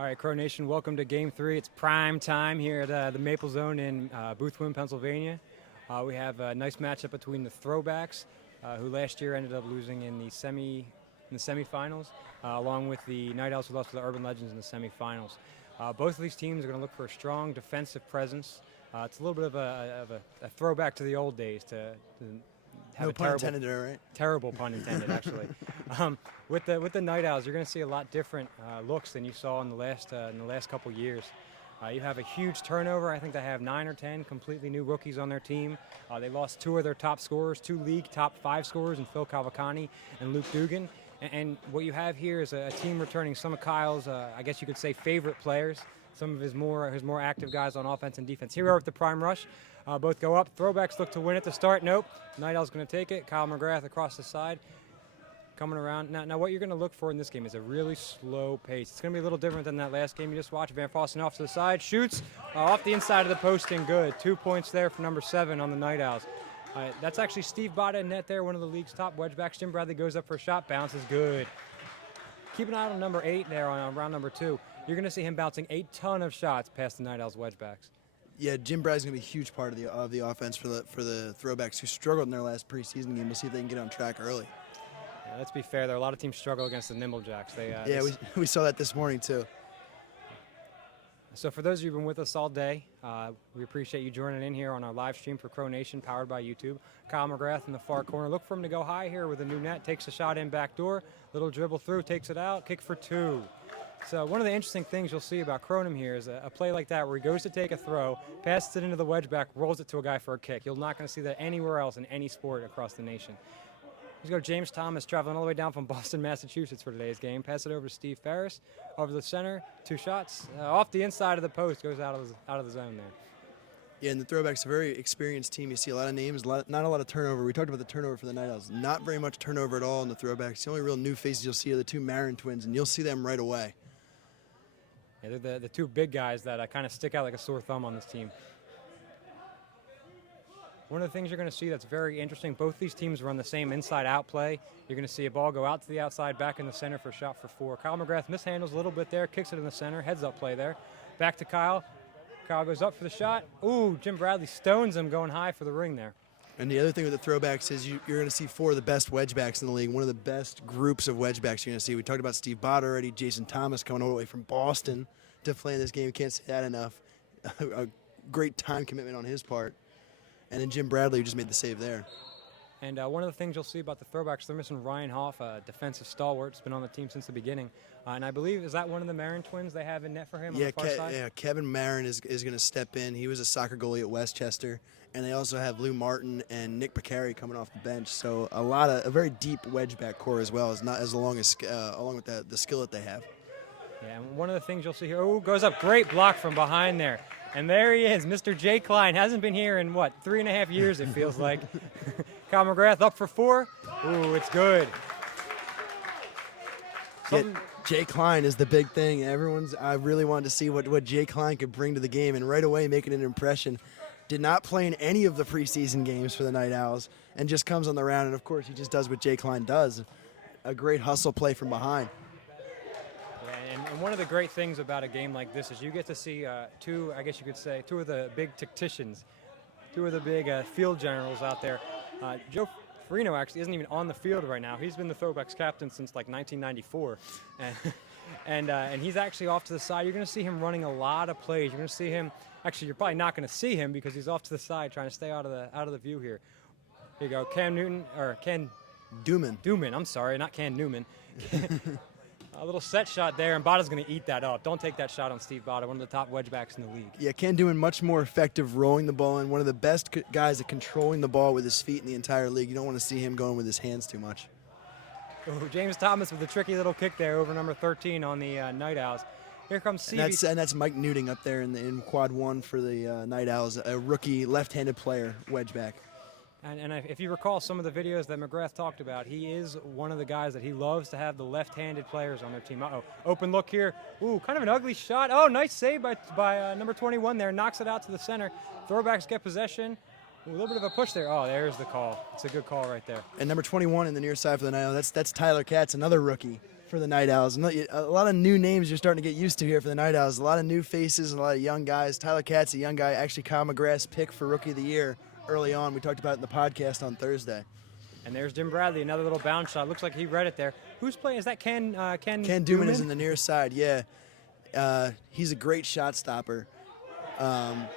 All right, Crow Nation, welcome to Game 3. It's prime time here at the Maple Zone in Boothwyn, Pennsylvania. We have a nice matchup between the Throwbacks, who last year ended up losing in the semifinals, along with the Night Owls, who lost to the Urban Legends in the semifinals. Both of these teams are going to look for a strong defensive presence. It's a little bit of a throwback to the old days to have no a pun intended there, right? Terrible pun intended, actually. With the Night Owls, you're going to see a lot different looks than you saw in the last couple years. You have a huge turnover. I think they have 9 or 10 completely new rookies on their team. They lost 2 of their top scorers, 2 league top 5 scorers, in Phil Cavalcani and Luke Dugan. And what you have here is a team returning some of Kyle's, I guess you could say, favorite players, some of his more active guys on offense and defense. Here we are with the prime rush. Both go up. Throwbacks look to win at the start. Nope. Night Owl's going to take it. Kyle McGrath across the side. Coming around. Now what you're going to look for in this game is a really slow pace. It's going to be a little different than that last game you just watched. Van Fossen off to the side, shoots off the inside of the post and good. 2 points there for number 7 on the Night Owls. That's actually Steve Botta in net there, one of the league's top wedgebacks. Jim Bradley goes up for a shot, bounces good. Keep an eye on number 8 there on round number 2. You're going to see him bouncing a ton of shots past the Night Owls wedgebacks. Yeah, Jim Bradley's going to be a huge part of the offense for the Throwbacks, who struggled in their last preseason game. We'll see if they can get on track early. Yeah, let's be fair. There are a lot of teams struggle against the Nimble Jacks. We saw that this morning too. So for those of you who've been with us all day, we appreciate you joining in here on our live stream for Crow Nation, powered by YouTube. Kyle McGrath in the far corner. Look for him to go high here with a new net. Takes a shot in back door. Little dribble through, takes it out. Kick for 2. So one of the interesting things you'll see about Kronum here is a play like that where he goes to take a throw, passes it into the wedge back, rolls it to a guy for a kick. You're not going to see that anywhere else in any sport across the nation. Let's go James Thomas, traveling all the way down from Boston, Massachusetts for today's game. Pass it over to Steve Ferris, over the center, 2 shots. Off the inside of the post, goes out of the zone there. Yeah, and the Throwbacks, a very experienced team. You see a lot of names, not a lot of turnover. We talked about the turnover for the Night Owls. Not very much turnover at all in the Throwbacks. The only real new faces you'll see are the 2 Marin twins, and you'll see them right away. Yeah, they're the 2 big guys that kind of stick out like a sore thumb on this team. One of the things you're going to see that's very interesting, both these teams run the same inside-out play. You're going to see a ball go out to the outside, back in the center for a shot for 4. Kyle McGrath mishandles a little bit there, kicks it in the center, heads-up play there. Back to Kyle. Kyle goes up for the shot. Ooh, Jim Bradley stones him going high for the ring there. And the other thing with the Throwbacks is you're going to see 4 of the best wedgebacks in the league, one of the best groups of wedgebacks you're going to see. We talked about Steve Botta already, Jason Thomas coming all the way from Boston to play in this game. Can't say that enough. A great time commitment on his part. And then Jim Bradley, who just made the save there. And one of the things you'll see about the Throwbacks, they're missing Ryan Hoff, a defensive stalwart. Has been on the team since the beginning. And I believe, is that one of the Marin twins they have in net for him on the far side? Yeah, Kevin Marin is going to step in. He was a soccer goalie at Westchester. And they also have Lou Martin and Nick Picari coming off the bench. So a very deep wedgeback core as well, along with the skill that they have. Yeah, and one of the things you'll see here, goes up, great block from behind there. And there he is, Mr. Jay Klein. Hasn't been here in, 3.5 years, it feels like. Kyle McGrath up for 4. Ooh, it's good. Jay Klein is the big thing. I really wanted to see what Jay Klein could bring to the game, and right away making an impression. Did not play in any of the preseason games for the Night Owls, and just comes on the round, and of course he just does what Jay Klein does. A great hustle play from behind. And one of the great things about a game like this is you get to see 2 of the big tacticians, 2 of the big field generals out there. Joe Farino actually isn't even on the field right now. He's been the Throwbacks captain since 1994. And he's actually off to the side. You're going to see him running a lot of plays. You're going to see him, actually you're probably not going to see him because he's off to the side trying to stay out of the view here. Here you go, Ken Newman, I'm sorry, not Ken Newman. A little set shot there, and Botta's going to eat that up. Don't take that shot on Steve Botta, one of the top wedgebacks in the league. Yeah, Ken doing much more effective rolling the ball, and one of the best guys at controlling the ball with his feet in the entire league. You don't want to see him going with his hands too much. Oh, James Thomas with a tricky little kick there over number 13 on the Night Owls. Here comes CV. And that's Mike Newting up there in quad 1 for the Night Owls, a rookie left-handed player, wedgeback. And if you recall some of the videos that McGrath talked about, he is one of the guys that he loves to have the left-handed players on their team. Open look here. Ooh, kind of an ugly shot. Oh, nice save by number 21 there. Knocks it out to the center. Throwbacks get possession. Ooh, a little bit of a push there. Oh, there's the call. It's a good call right there. And number 21 in the near side for the Night Owls, that's Tyler Katz, another rookie for the Night Owls. A lot of new names you're starting to get used to here for the Night Owls. A lot of new faces and a lot of young guys. Tyler Katz's a young guy, actually Kyle McGrath's pick for Rookie of the Year early on. We talked about it in the podcast on Thursday. And there's Jim Bradley, another little bounce shot. Looks like he read it there. Who's playing? Is that Ken Duman is in the near side, yeah. He's a great shot stopper. And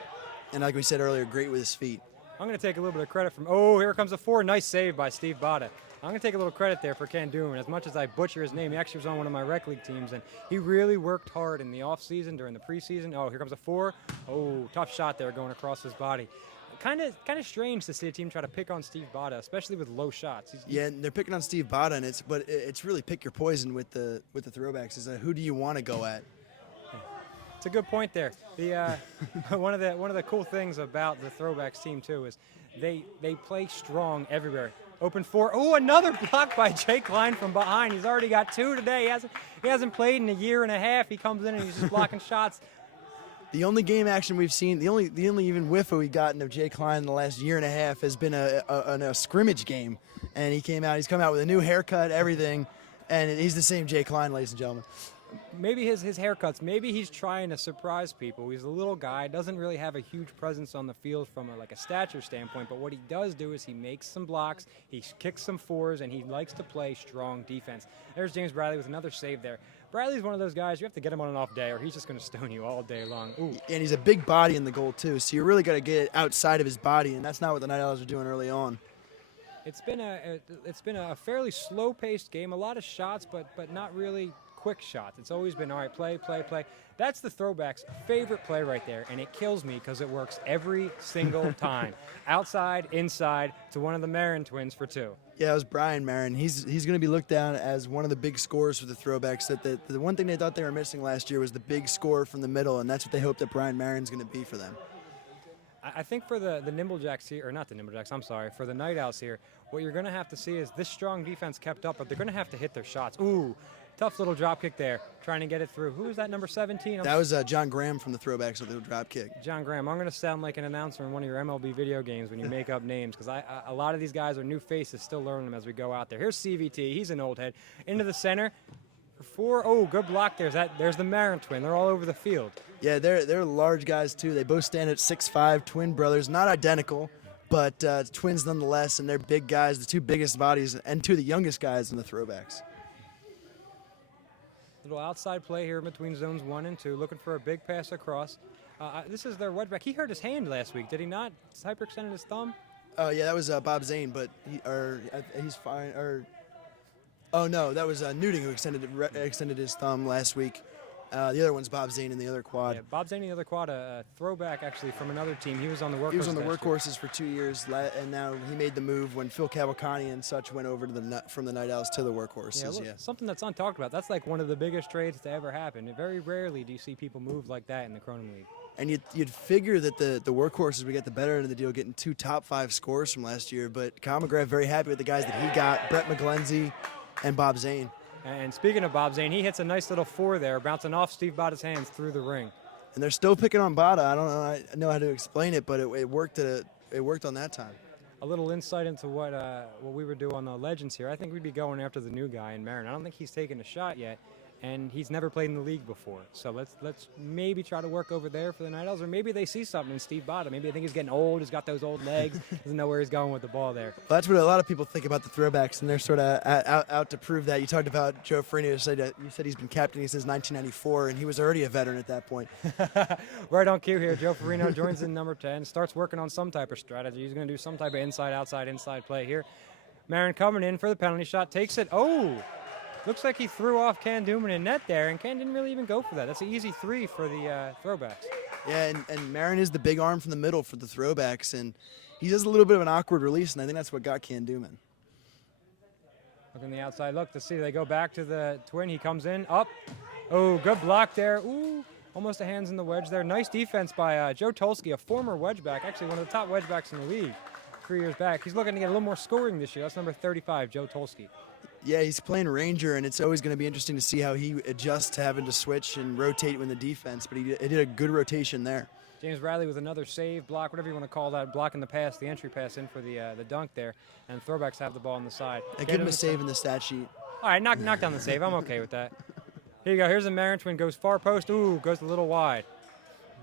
like we said earlier, great with his feet. I'm going to take a little bit of credit from, oh, here comes a 4. Nice save by Steve Botta. I'm going to take a little credit there for Ken Duman. As much as I butcher his name, he actually was on one of my rec league teams, and he really worked hard in the offseason, during the preseason. Oh, here comes a 4. Oh, tough shot there going across his body. Kind of strange to see a team try to pick on Steve Botta, especially with low shots. Yeah, and they're picking on Steve Botta, and it's really pick your poison with the Throwbacks. Is who do you want to go at? It's a good point there. The one of the cool things about the Throwbacks team too is they play strong everywhere. Open 4. Oh, another block by Jay Klein from behind. He's already got 2 today. He hasn't played in a year and a half. He comes in and he's just blocking shots. The only game action we've seen, the only even whiff we've gotten of Jay Klein in the last year and a half has been a scrimmage game, and he's come out with a new haircut, everything, and he's the same Jay Klein, ladies and gentlemen. Maybe his haircuts, maybe he's trying to surprise people. He's a little guy, doesn't really have a huge presence on the field from a stature standpoint, but what he does do is he makes some blocks, he kicks some 4s, and he likes to play strong defense. There's James Bradley with another save there. Bradley's one of those guys, you have to get him on an off day or he's just going to stone you all day long. Ooh. And he's a big body in the goal too, so you really got to get it outside of his body, and that's not what the Night Owls are doing early on. It's been a fairly slow-paced game, a lot of shots, but not really quick shots. It's always been, all right, play. That's the Throwbacks' favorite play right there, and it kills me because it works every single time. Outside, inside, to one of the Marin twins for 2. Yeah, it was Brian Marin. He's going to be looked down as one of the big scorers for the Throwbacks. That the one thing they thought they were missing last year was the big scorer from the middle, and that's what they hope that Brian Marin's going to be for them. I think for the Nimble Jacks here, or not the Nimble Jacks, I'm sorry, for the Night Owls here, what you're going to have to see is this strong defense kept up, but they're going to have to hit their shots. Ooh, tough little drop kick there, trying to get it through. Who is that, number 17? That was John Graham from the Throwbacks with the drop kick. John Graham. I'm going to sound like an announcer in one of your MLB video games when you make up names, because a lot of these guys are new faces, still learning them as we go out there. Here's CVT. He's an old head. Into the center. 4. Oh, good block there. There's the Marin twin. They're all over the field. Yeah, they're large guys too. They both stand at 6'5", twin brothers, not identical, but twins nonetheless, and they're big guys, the 2 biggest bodies, and 2 of the youngest guys in the Throwbacks. Little outside play here between zones 1 and 2, looking for a big pass across. This is their wedgeback. He hurt his hand last week, did he not? Hyperextended his thumb? Oh yeah, that was Bob Zane, but he's fine. Oh no, that was Newting who extended his thumb last week. The other one's Bob Zane in the other quad. Yeah, Bob Zane in the other quad, a throwback actually from another team. He was on the workhorse. He was on the workhorses for 2 years, and now he made the move when Phil Cavalcani and such went over to from the Night Owls to the workhorses. Yeah, look, something that's untalked about. That's like one of the biggest trades to ever happen. And very rarely do you see people move like that in the Kronum League. And you'd figure that the workhorses would get the better end of the deal, getting 2 top 5 scores from last year. But Kyle McGrath very happy with the guys that he got, Brett McGlenzie and Bob Zane. And speaking of Bob Zane, he hits a nice little 4 there, bouncing off Steve Botta's hands through the ring. And they're still picking on Botta. I don't know how to explain it, but it worked. It worked on that time. A little insight into what we would do on the Legends here. I think we'd be going after the new guy in Marin. I don't think he's taken a shot yet, and he's never played in the league before. So let's maybe try to work over there for the Night Owls, or maybe they see something in Steve Botta. Maybe they think he's getting old. He's got those old legs. Doesn't know where he's going with the ball there. Well, that's what a lot of people think about the Throwbacks, and they're sort of out to prove that. You talked about Joe Farino. You said he's been captaining since 1994, and he was already a veteran at that point. Right on cue here. Joe Farino joins in number 10, starts working on some type of strategy. He's going to do some type of inside, outside, inside play here. Marin coming in for the penalty shot, takes it. Oh! Looks like he threw off Ken Duman in net there, and Ken didn't really even go for that. That's an easy 3 for the Throwbacks. Yeah, and Marin is the big arm from the middle for the Throwbacks, and he does a little bit of an awkward release, and I think that's what got Ken Duman. Look on the outside look to see. They go back to the twin. He comes in, up. Oh, good block there. Ooh, almost a hands in the wedge there. Nice defense by Joe Tolsky, a former wedgeback, actually one of the top wedgebacks in the league 3 years back. He's looking to get a little more scoring this year. That's number 35, Joe Tolsky. Yeah, he's playing Ranger, and it's always going to be interesting to see how he adjusts to having to switch and rotate in the defense, but he did a good rotation there. James Bradley with another save, block, whatever you want to call that, blocking the pass, the entry pass in for the dunk there, and Throwbacks have the ball on the side. And give him a save in the stat sheet. All right, knock down the save. I'm okay with that. Here you go. Here's a Marin twin. Goes far post. Ooh, goes a little wide.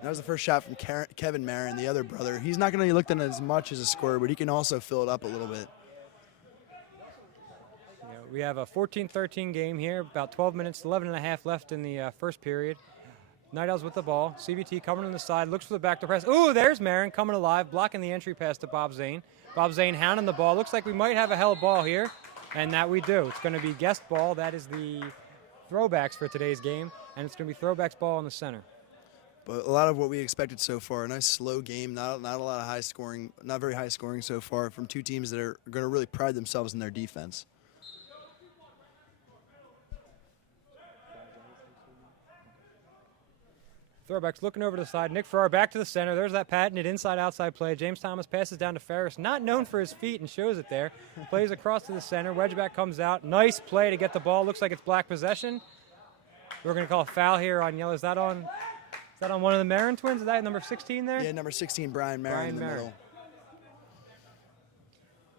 That was the first shot from Kevin Marin, the other brother. He's not going to be looked at as much as a scorer, but he can also fill it up a little bit. Yeah, we have a 14-13 game here. About 12 minutes, 11 and a half left in the first period. Night Owls with the ball. CVT coming on the side. Looks for the backdoor pass. Ooh, there's Marin coming alive, blocking the entry pass to Bob Zane. Bob Zane hounding the ball. Looks like we might have a held ball here, and that we do. It's going to be guest ball. That is the Throwbacks for today's game, and it's going to be Throwbacks ball in the center. But a lot of what we expected so far, a nice slow game, not a lot of high scoring, not very high scoring so far from two teams that are going to really pride themselves in their defense. Throwbacks looking over to the side. Nick Farrar back to the center. There's that patented inside-outside play. James Thomas passes down to Ferris, not known for his feet, and shows it there. Plays across to the center. Wedgeback comes out. Nice play to get the ball. Looks like it's black possession. We're going to call a foul here on yellow. Is that on one of the Marin twins? Is that number 16 there? Yeah, number 16, Brian Marin in the middle.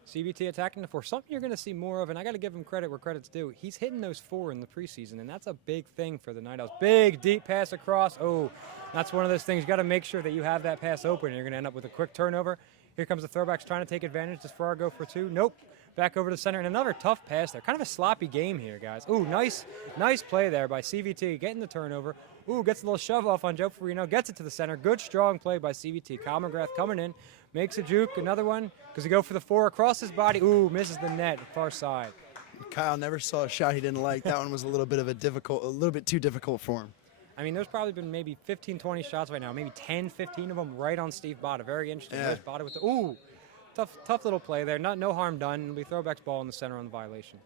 CVT attacking the four. Something you're going to see more of, and I got to give him credit where credit's due. He's hitting those four in the preseason, and that's a big thing for the Night Owls. Big, deep pass across. Oh, that's one of those things. You got to make sure that you have that pass open, and you're going to end up with a quick turnover. Here comes the Throwbacks trying to take advantage. Does Farrar go for two? Nope. Back over to center, and another tough pass there. Kind of a sloppy game here, guys. Ooh, nice play there by CVT, getting the turnover. Ooh, gets a little shove off on Joe Farino, gets it to the center. Good, strong play by CVT. Kyle McGrath coming in, makes a juke, another one. Does he go for the four across his body? Ooh, misses the net, far side. Kyle never saw a shot he didn't like. That one was a little bit too difficult for him. I mean, there's probably been maybe 15, 20 shots right now, maybe 10, 15 of them right on Steve Botta. Very interesting. Yeah. Botta with the, ooh, tough little play there. No harm done. It'll be Throwbacks ball in the center on the violation.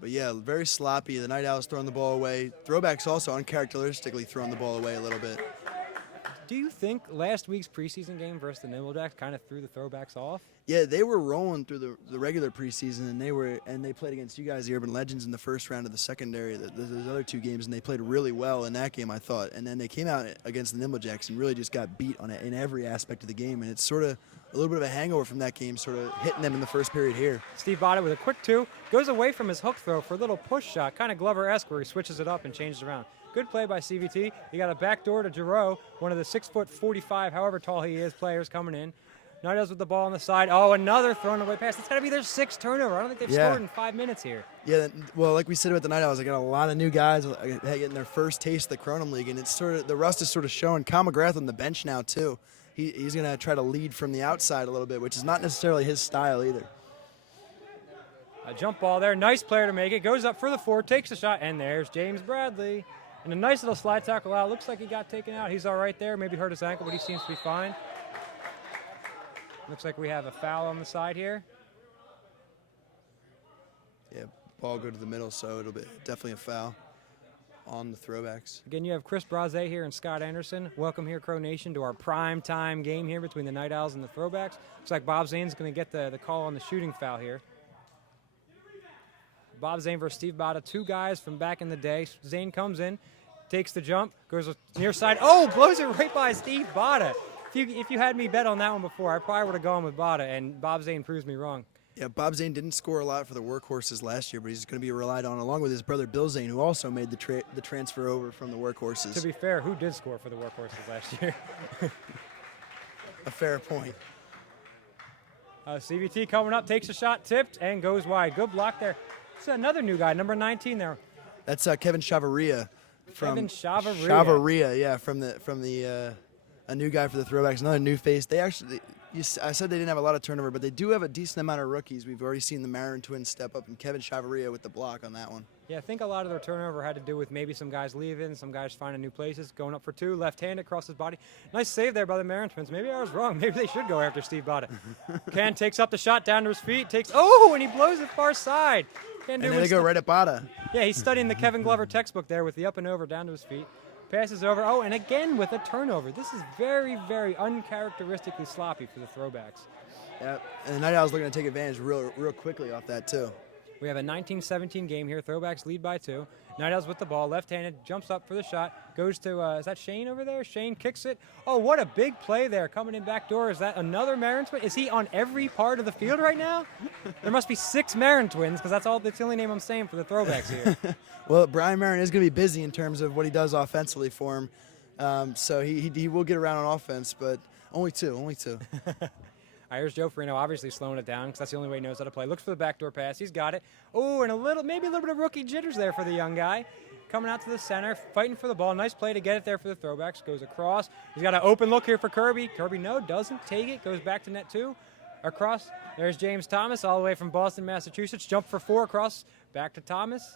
But yeah, very sloppy. The Night Owls throwing the ball away. Throwbacks also uncharacteristically throwing the ball away a little bit. Do you think last week's preseason game versus the Nimble Jacks kind of threw the Throwbacks off? Yeah, they were rolling through the regular preseason, and they played against you guys, the Urban Legends, in the first round of the secondary. Those other two games, and they played really well in that game, I thought. And then they came out against the Nimble Jacks and really just got beat on it in every aspect of the game. And it's sort of a little bit of a hangover from that game, sort of hitting them in the first period here. Steve Botta with a quick two, goes away from his hook throw for a little push shot, kind of Glover-esque, where he switches it up and changes around. Good play by CVT. You got a backdoor to Giroux, one of the 6'45", however tall he is, players coming in. Night Owls with the ball on the side. Oh, another thrown away pass. That's got to be their sixth turnover. I don't think they've scored in 5 minutes here. Yeah, well, like we said about the Night Owls, they got a lot of new guys getting their first taste of the Kronum League, and it's sort of the rust is sort of showing. Kyle McGrath on the bench now too. He's going to try to lead from the outside a little bit, which is not necessarily his style either. A jump ball there. Nice player to make it. Goes up for the four, takes the shot, and there's James Bradley. And a nice little slide tackle out. Looks like he got taken out. He's all right there. Maybe hurt his ankle, but he seems to be fine. Looks like we have a foul on the side here. Yeah, ball go to the middle, so it'll be definitely a foul on the Throwbacks. Again, you have Chris Braze here and Scott Anderson. Welcome here, Crow Nation, to our prime time game here between the Night Owls and the Throwbacks. Looks like Bob Zane's going to get the call on the shooting foul here. Bob Zane versus Steve Botta, two guys from back in the day. Zane comes in, takes the jump, goes near side. Oh, blows it right by Steve Botta. If you had me bet on that one before, I probably would have gone with Botta, and Bob Zane proves me wrong. Yeah, Bob Zane didn't score a lot for the Workhorses last year, but he's going to be relied on along with his brother Bill Zane, who also made the transfer over from the Workhorses. To be fair, who did score for the Workhorses last year? A fair point. CVT coming up, takes a shot, tipped, and goes wide. Good block there. It's another new guy, number 19 there. That's Kevin Chavaria. Kevin Chavaria. Chavaria, yeah, from the a new guy for the Throwbacks, another new face. They actually, I said they didn't have a lot of turnover, but they do have a decent amount of rookies. We've already seen the Marin twins step up, and Kevin Chavaria with the block on that one. Yeah, I think a lot of their turnover had to do with maybe some guys leaving, some guys finding new places, going up for two, left-handed across his body. Nice save there by the Marin twins. Maybe I was wrong. Maybe they should go after Steve Botta. Ken takes up the shot down to his feet, and he blows it far side. And then they go right at Botta. Yeah, he's studying the Kevin Glover textbook there with the up and over down to his feet. Passes over. Oh, and again with a turnover. This is very, very uncharacteristically sloppy for the Throwbacks. Yeah, and the Night Owls looking to take advantage real quickly off that too. We have a 19-17 game here. Throwbacks lead by 2. Night Owls with the ball, left-handed, jumps up for the shot, goes to, is that Shane over there? Shane kicks it. Oh, what a big play there, coming in back door. Is that another Marin twin? Is he on every part of the field right now? There must be 6 Marin twins, because that's the only name I'm saying for the Throwbacks here. Well, Brian Marin is going to be busy in terms of what he does offensively for him. So he will get around on offense, but only two. All right, here's Joe Farino, obviously slowing it down because that's the only way he knows how to play. Looks for the backdoor pass. He's got it. Oh, and maybe a little bit of rookie jitters there for the young guy. Coming out to the center, fighting for the ball. Nice play to get it there for the Throwbacks. Goes across. He's got an open look here for Kirby. Kirby, no, doesn't take it. Goes back to net 2. Across, there's James Thomas all the way from Boston, Massachusetts. Jump for 4 across. Back to Thomas.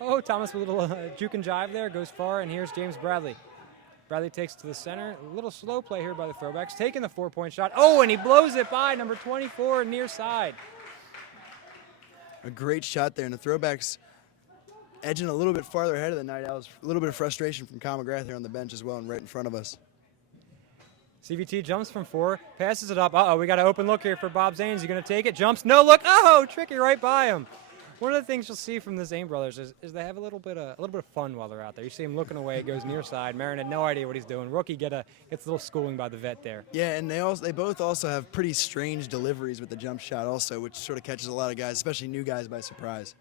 Oh, Thomas with a little juke and jive there. Goes far, and here's James Bradley. Bradley takes to the center. A little slow play here by the Throwbacks. Taking the 4-point shot. Oh, and he blows it by number 24 near side. A great shot there, and the Throwbacks edging a little bit farther ahead of the Night Owls. A little bit of frustration from Kyle McGrath here on the bench as well and right in front of us. CVT jumps from 4, passes it up. Uh-oh, we got an open look here for Bob Zane. Is he going to take it? Jumps. No look. Oh, tricky right by him. One of the things you'll see from the Zane brothers is they have a little bit of fun while they're out there. You see him looking away, goes near side. Marin had no idea what he's doing. Rookie gets a little schooling by the vet there. Yeah, and they both also have pretty strange deliveries with the jump shot also, which sort of catches a lot of guys, especially new guys, by surprise.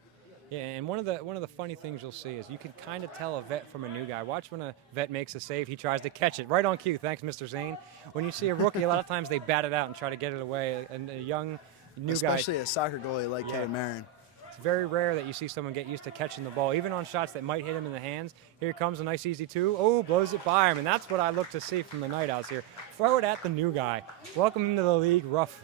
Yeah, and one of the funny things you'll see is you can kind of tell a vet from a new guy. Watch when a vet makes a save, he tries to catch it right on cue. Thanks, Mr. Zane. When you see a rookie, a lot of times they bat it out and try to get it away. And a young new guy, especially a soccer goalie like Kevin Marin. It's very rare that you see someone get used to catching the ball, even on shots that might hit him in the hands. Here comes a nice easy 2. Oh, blows it by him, and that's what I look to see from the Night Owls here. Throw it at the new guy. Welcome into the league, rough.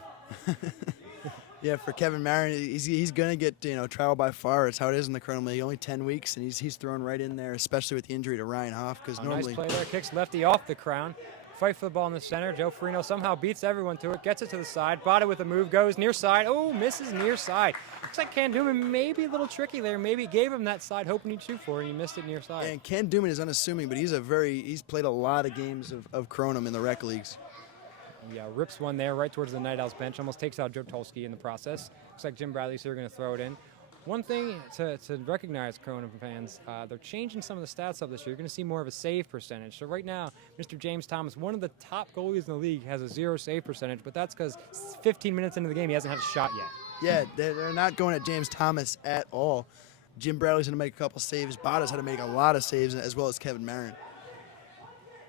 Yeah, for Kevin Marin, he's going to get trial by fire. It's how it is in the Kronum League. Only 10 weeks, and he's thrown right in there, especially with the injury to Ryan Hoff. Because normally, nice play there, kicks lefty off the crown. Fight for the ball in the center. Joe Farino somehow beats everyone to it, gets it to the side. Bada with a move, goes near side. Oh, misses near side. Looks like Ken Duman maybe a little tricky there. Maybe gave him that side, hoping he'd shoot for it, and he missed it near side. And Ken Duman is unassuming, but he's played a lot of games of Kronum in the rec leagues. Yeah, rips one there right towards the Night Owls bench. Almost takes out Joe Tolsky in the process. Looks like Jim Bradley's here going to throw it in. One thing to recognize, Kronum fans, they're changing some of the stats up this year. You're going to see more of a save percentage. So right now, Mr. James Thomas, one of the top goalies in the league, has a 0 save percentage, but that's because 15 minutes into the game, he hasn't had a shot yet. Yeah, they're not going at James Thomas at all. Jim Bradley's going to make a couple saves. Bada's had to make a lot of saves, as well as Kevin Marin.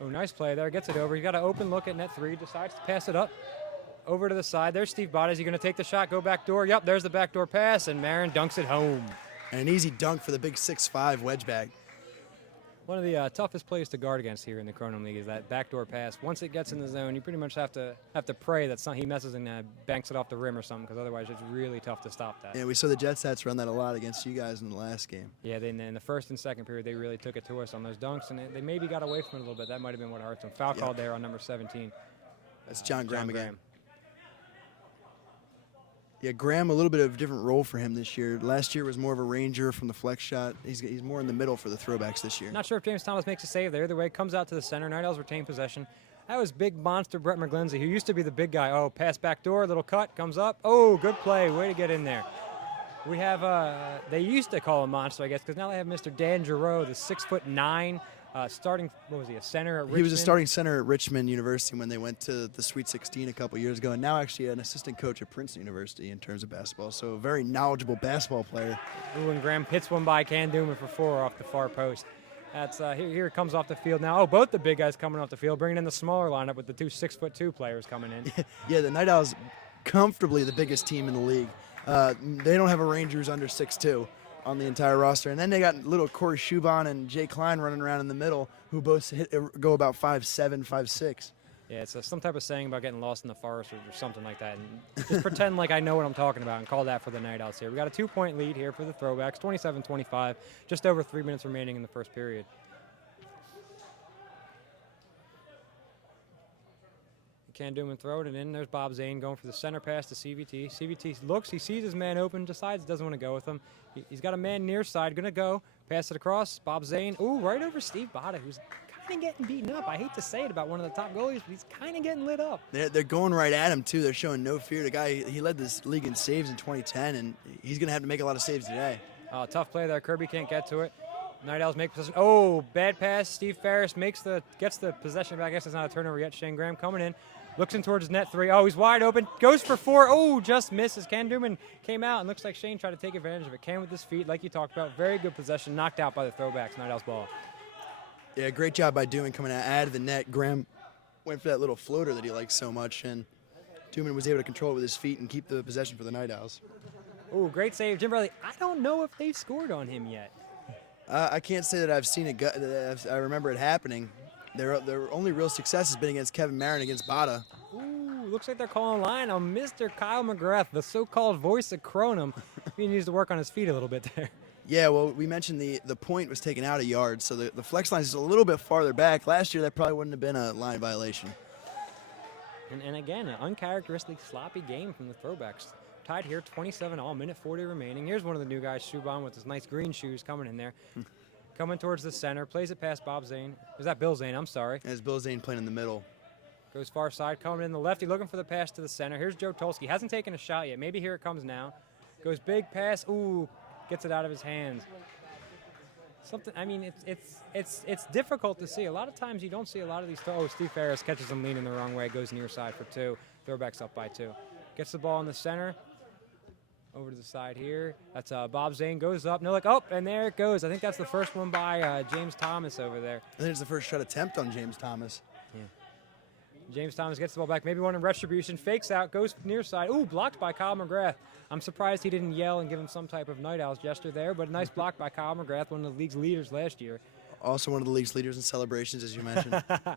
Oh, nice play there. Gets it over. He got an open look at net 3. Decides to pass it up. Over to the side. There's Steve Bada. Is he going to take the shot, go back door? Yep, there's the backdoor pass, and Marin dunks it home. And an easy dunk for the big 6'5" wedge bag. One of the toughest plays to guard against here in the Kronum League is that backdoor pass. Once it gets in the zone, you pretty much have to pray that he messes and banks it off the rim or something, because otherwise it's really tough to stop that. Yeah, we saw the Jet Stats run that a lot against you guys in the last game. Yeah, in the first and second period, they really took it to us on those dunks, and they maybe got away from it a little bit. That might have been what hurt them. Foul called there on number 17. That's John Graham again. Yeah, Graham, a little bit of a different role for him this year. Last year was more of a ranger from the flex shot. He's more in the middle for the Throwbacks this year. Not sure if James Thomas makes a save there. Either way, comes out to the center. Night Owls retain possession. That was big monster Brett McGlindsey, who used to be the big guy. Oh, pass back door, little cut, comes up. Oh, good play. Way to get in there. We have, they used to call him monster, I guess, because now they have Mr. Dan Giroux, the 6'9", starting, what was he, a center at Richmond? He was a starting center at Richmond University when they went to the Sweet 16 a couple years ago, and now actually an assistant coach at Princeton University in terms of basketball, so a very knowledgeable basketball player. Ooh, and Graham hits one by Can Duman for 4 off the far post. That's here it comes off the field now. Oh, both the big guys coming off the field, bringing in the smaller lineup with the 2 6'2" players coming in. Yeah, the Night Owls comfortably the biggest team in the league. They don't have a Rangers under 6'2" on the entire roster. And then they got little Corey Schubon and Jay Klein running around in the middle, who both go about 5'7", 5'6". Yeah, it's some type of saying about getting lost in the forest or something like that. And just pretend like I know what I'm talking about and call that for the Night Owls here. We got a 2-point lead here for the Throwbacks, 27-25, just over 3 minutes remaining in the first period. Can Duman throw it in. There's Bob Zane going for the center pass to CVT. CVT looks, he sees his man open, decides doesn't want to go with him. He's got a man near side, going to go. Pass it across. Bob Zane, ooh, right over Steve Bada, who's kind of getting beaten up. I hate to say it about one of the top goalies, but he's kind of getting lit up. They're going right at him, too. They're showing no fear. The guy, he led this league in saves in 2010, and he's going to have to make a lot of saves today. Tough play there. Kirby can't get to it. Night Owls make possession. Oh, bad pass. Steve Ferris gets the possession back. I guess it's not a turnover yet. Shane Graham coming in. Looks in towards his net 3. Oh, he's wide open. Goes for 4. Oh, just misses. Ken Duman came out, and looks like Shane tried to take advantage of it. Ken with his feet, like you talked about. Very good possession. Knocked out by the Throwbacks. Night Owls ball. Yeah, great job by Duman coming out of the net. Graham went for that little floater that he likes so much, and Duman was able to control it with his feet and keep the possession for the Night Owls. Oh, great save. Jim Bradley, I don't know if they've scored on him yet. I can't say that I've seen it. I remember it happening. Their only real success has been against Kevin Marin against Bada. Ooh, looks like they're calling a line on Mr. Kyle McGrath, the so-called voice of Kronum. He needs to work on his feet a little bit there. Yeah, well, we mentioned the point was taken out a yard, so the flex line is a little bit farther back. Last year, that probably wouldn't have been a line violation. And again, an uncharacteristically sloppy game from the Throwbacks. Tied here, 27 all, minute 40 remaining. Here's one of the new guys, Shuban, with his nice green shoes coming in there. Coming towards the center, plays it past Bob Zane. Was that Bill Zane? I'm sorry. As Bill Zane playing in the middle. Goes far side, coming in the lefty, looking for the pass to the center. Here's Joe Tulski. Hasn't taken a shot yet. Maybe here it comes now. Goes big pass. Ooh, gets it out of his hands. I mean, it's difficult to see. A lot of times you don't see a lot of these. Oh, Steve Ferris catches him leaning the wrong way, goes near side for 2. Throwbacks up by 2. Gets the ball in the center. Over to the side here. That's Bob Zane goes up. No, like, oh, and there it goes. I think that's the first one by James Thomas over there. I think it's the first shot attempt on James Thomas. Yeah. James Thomas gets the ball back. Maybe one in retribution. Fakes out. Goes near side. Ooh, blocked by Kyle McGrath. I'm surprised he didn't yell and give him some type of Night Owls gesture there, but nice block by Kyle McGrath, one of the league's leaders last year. Also one of the league's leaders in celebrations, as you mentioned. I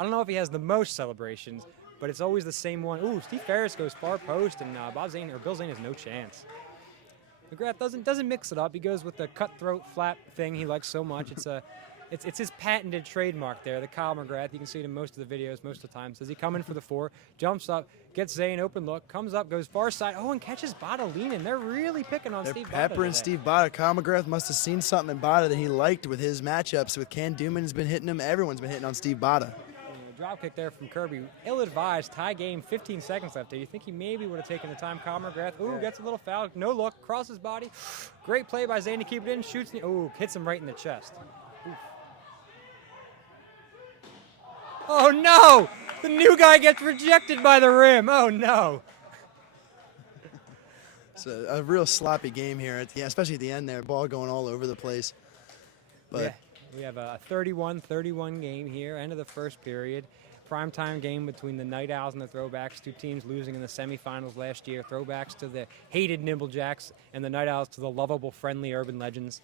don't know if he has the most celebrations, but it's always the same one. Ooh, Steve Ferris goes far post, and Bill Zane has no chance. McGrath doesn't mix it up. He goes with the cutthroat flap thing he likes so much. It's his patented trademark there, the Kyle McGrath. You can see it in most of the videos most of the time. Says he come in for the 4, jumps up, gets Zane open look, comes up, goes far side. Oh, and catches Bada leaning. They're really picking on Steve Bada. They're peppering Steve Bada. Kyle McGrath must have seen something in Bada that he liked with his matchups. With Ken Duman's been hitting him. Everyone's been hitting on Steve Bada. Drop kick there from Kirby. Ill-advised, tie game, 15 seconds left there. You think he maybe would have taken the time. Kyle McGrath, ooh, gets a little foul. No look, crosses body. Great play by Zane to keep it in. Shoots, ooh, hits him right in the chest. Oof. Oh, no! The new guy gets rejected by the rim. Oh, no. It's a real sloppy game here, especially at the end there. Ball going all over the place. But yeah. We have a 31-31 game here, end of the first period. Primetime game between the Night Owls and the Throwbacks, 2 teams losing in the semifinals last year. Throwbacks to the hated Nimble Jacks, and the Night Owls to the lovable, friendly Urban Legends.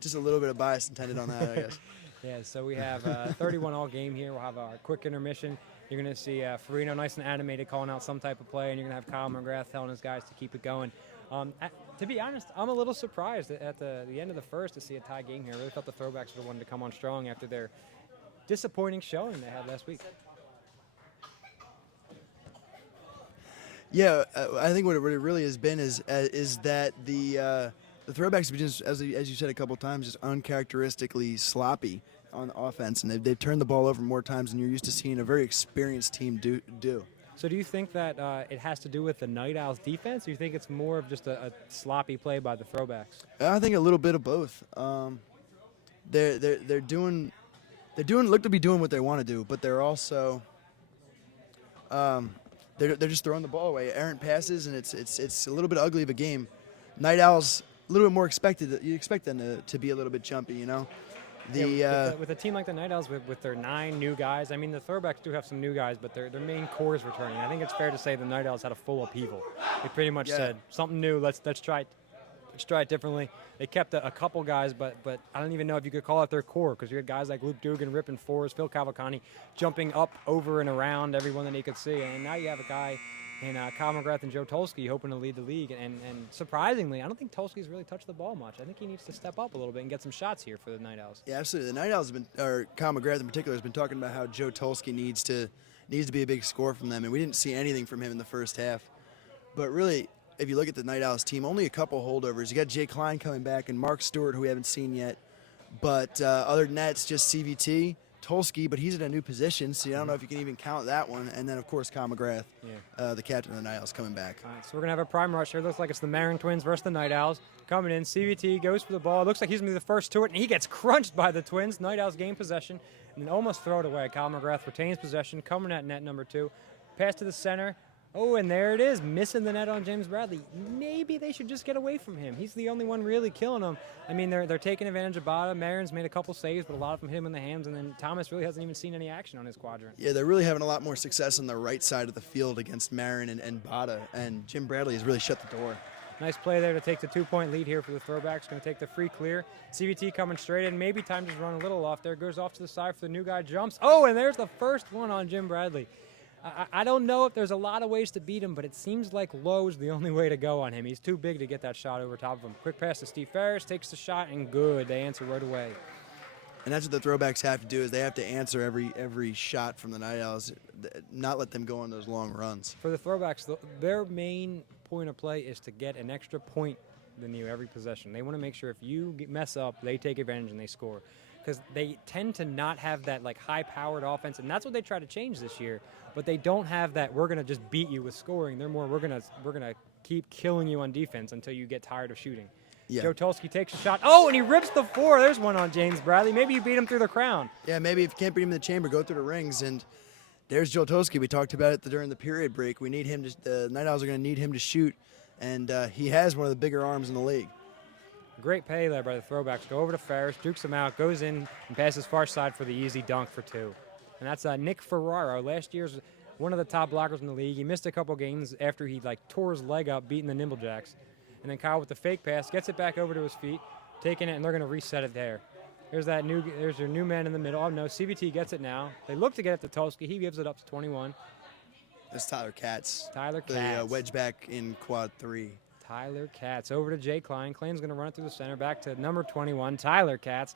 Just a little bit of bias intended on that, I guess. Yeah, so we have a 31-all game here. We'll have our quick intermission. You're going to see Farino nice and animated calling out some type of play, and you're going to have Kyle McGrath telling his guys to keep it going. To be honest, I'm a little surprised at the end of the first to see a tie game here. I really thought the Throwbacks would have wanted to come on strong after their disappointing showing they had last week. Yeah, I think what it really has been is that the Throwbacks have been just, as you said a couple times, just uncharacteristically sloppy on offense, and they've turned the ball over more times than you're used to seeing a very experienced team do. So do you think that it has to do with the Night Owls defense, or do you think it's more of just a sloppy play by the Throwbacks? I think a little bit of both. They're look to be doing what they want to do, but they're also they're just throwing the ball away, errant passes, and it's a little bit ugly of a game. Night Owls a little bit more expected. You expect them to be a little bit jumpy, you know. With a team like the Night Owls, with their 9 new guys, I mean, the Throwbacks do have some new guys, but their main core is returning. I think it's fair to say the Night Owls had a full upheaval. They pretty much said, something new, let's try it differently. They kept a couple guys, but I don't even know if you could call it their core, because you had guys like Luke Dugan ripping 4s, Phil Cavalcante jumping up, over, and around everyone that he could see. And now you have a guy in Kyle McGrath and Joe Tulski hoping to lead the league. And surprisingly, I don't think Tulski's really touched the ball much. I think he needs to step up a little bit and get some shots here for the Night Owls. Yeah, absolutely. The Night Owls have been, or Kyle McGrath in particular, has been talking about how Joe Tulski needs to be a big scorer from them, and we didn't see anything from him in the first half. But really, if you look at the Night Owls team, only a couple holdovers. You got Jay Klein coming back and Mark Stewart, who we haven't seen yet. But other than that, it's just CVT, Tulski, but he's in a new position, so I don't know if you can even count that one. And then, of course, Kyle McGrath, the captain of the Night Owls, coming back. All right, so we're going to have a prime rush here. Looks like it's the Marin Twins versus the Night Owls. Coming in, CVT goes for the ball. Looks like he's going to be the first to it, and he gets crunched by the Twins. Night Owls gain possession and then almost throw it away. Kyle McGrath retains possession, coming at net number 2. Pass to the center. Oh, and there it is, missing the net on James Bradley. Maybe they should just get away from him. He's the only one really killing them. I mean, they're taking advantage of Bada. Marin's made a couple saves, but a lot of them hit him in the hands, and then Thomas really hasn't even seen any action on his quadrant. Yeah, they're really having a lot more success on the right side of the field against Marin and Bada, and Jim Bradley has really shut the door. Nice play there to take the 2-point lead here for the Throwbacks. Going to take the free clear. CVT coming straight in. Maybe time just run a little off there. Goes off to the side for the new guy. Jumps. Oh, and there's the first one on Jim Bradley. I don't know if there's a lot of ways to beat him, but it seems like low is the only way to go on him. He's too big to get that shot over top of him. Quick pass to Steve Ferris, takes the shot, and good. They answer right away. And that's what the Throwbacks have to do, is they have to answer every shot from the Night Owls, not let them go on those long runs. For the Throwbacks, their main point of play is to get an extra point than you every possession. They want to make sure if you mess up, they take advantage and they score. Because they tend to not have that like high-powered offense, and that's what they try to change this year. But they don't have that. We're gonna just beat you with scoring. They're more we're gonna keep killing you on defense until you get tired of shooting. Yeah. Joe Tulski takes a shot. Oh, and he rips the 4. There's one on James Bradley. Maybe you beat him through the crown. Yeah, maybe if you can't beat him in the chamber, go through the rings. And there's Joe Tulski. We talked about it during the period break. We need him to. The Night Owls are going to need him to shoot, and he has one of the bigger arms in the league. Great pay there by the Throwbacks. Go over to Ferris, jukes him out, goes in, and passes far side for the easy dunk for 2. And that's Nick Ferraro. Last year's one of the top blockers in the league. He missed a couple games after he tore his leg up beating the Nimble Jacks. And then Kyle with the fake pass gets it back over to his feet, taking it, and they're going to reset it there. There's your new man in the middle. Oh no, CVT gets it now. They look to get it to Tulski. He gives it up to 21. That's Tyler Katz. Tyler Katz. The wedge back in quad 3. Tyler Katz over to Jay Klein. Klein's going to run it through the center. Back to number 21, Tyler Katz.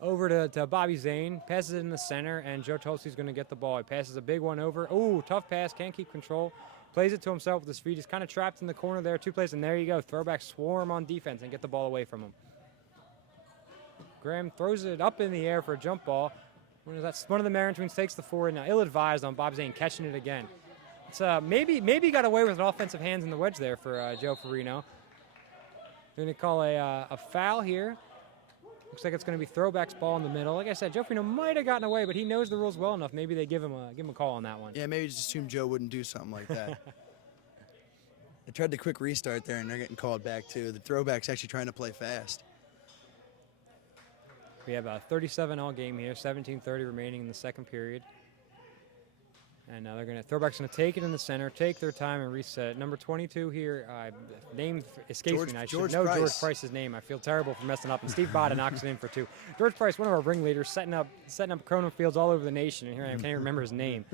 Over to Bobby Zane. Passes it in the center, and Joe Tulski's going to get the ball. He passes a big one over. Ooh, tough pass. Can't keep control. Plays it to himself with his feet. He's kind of trapped in the corner there. 2 plays, and there you go. Throwback swarm on defense and get the ball away from him. Graham throws it up in the air for a jump ball. One of the Marin Twins takes the 4, and now ill-advised on Bob Zane catching it again. It's maybe got away with an offensive hands in the wedge there for Joe Farino. They're going to call a foul here. Looks like it's going to be Throwbacks ball in the middle. Like I said, Joe Farino might have gotten away, but he knows the rules well enough. Maybe they give him a call on that one. Yeah, maybe just assume Joe wouldn't do something like that. They tried the quick restart there, and they're getting called back too. The Throwbacks actually trying to play fast. We have a 37-all game here, 17:30 remaining in the second period. And now Throwbacks going to take it in the center, take their time, and reset. Number 22 here, name escapes me. I should know George Price's name. I feel terrible for messing up. And Steve Bada knocks it in for 2. George Price, one of our ringleaders, setting up Kronum fields all over the nation. And here I am, can't even remember his name.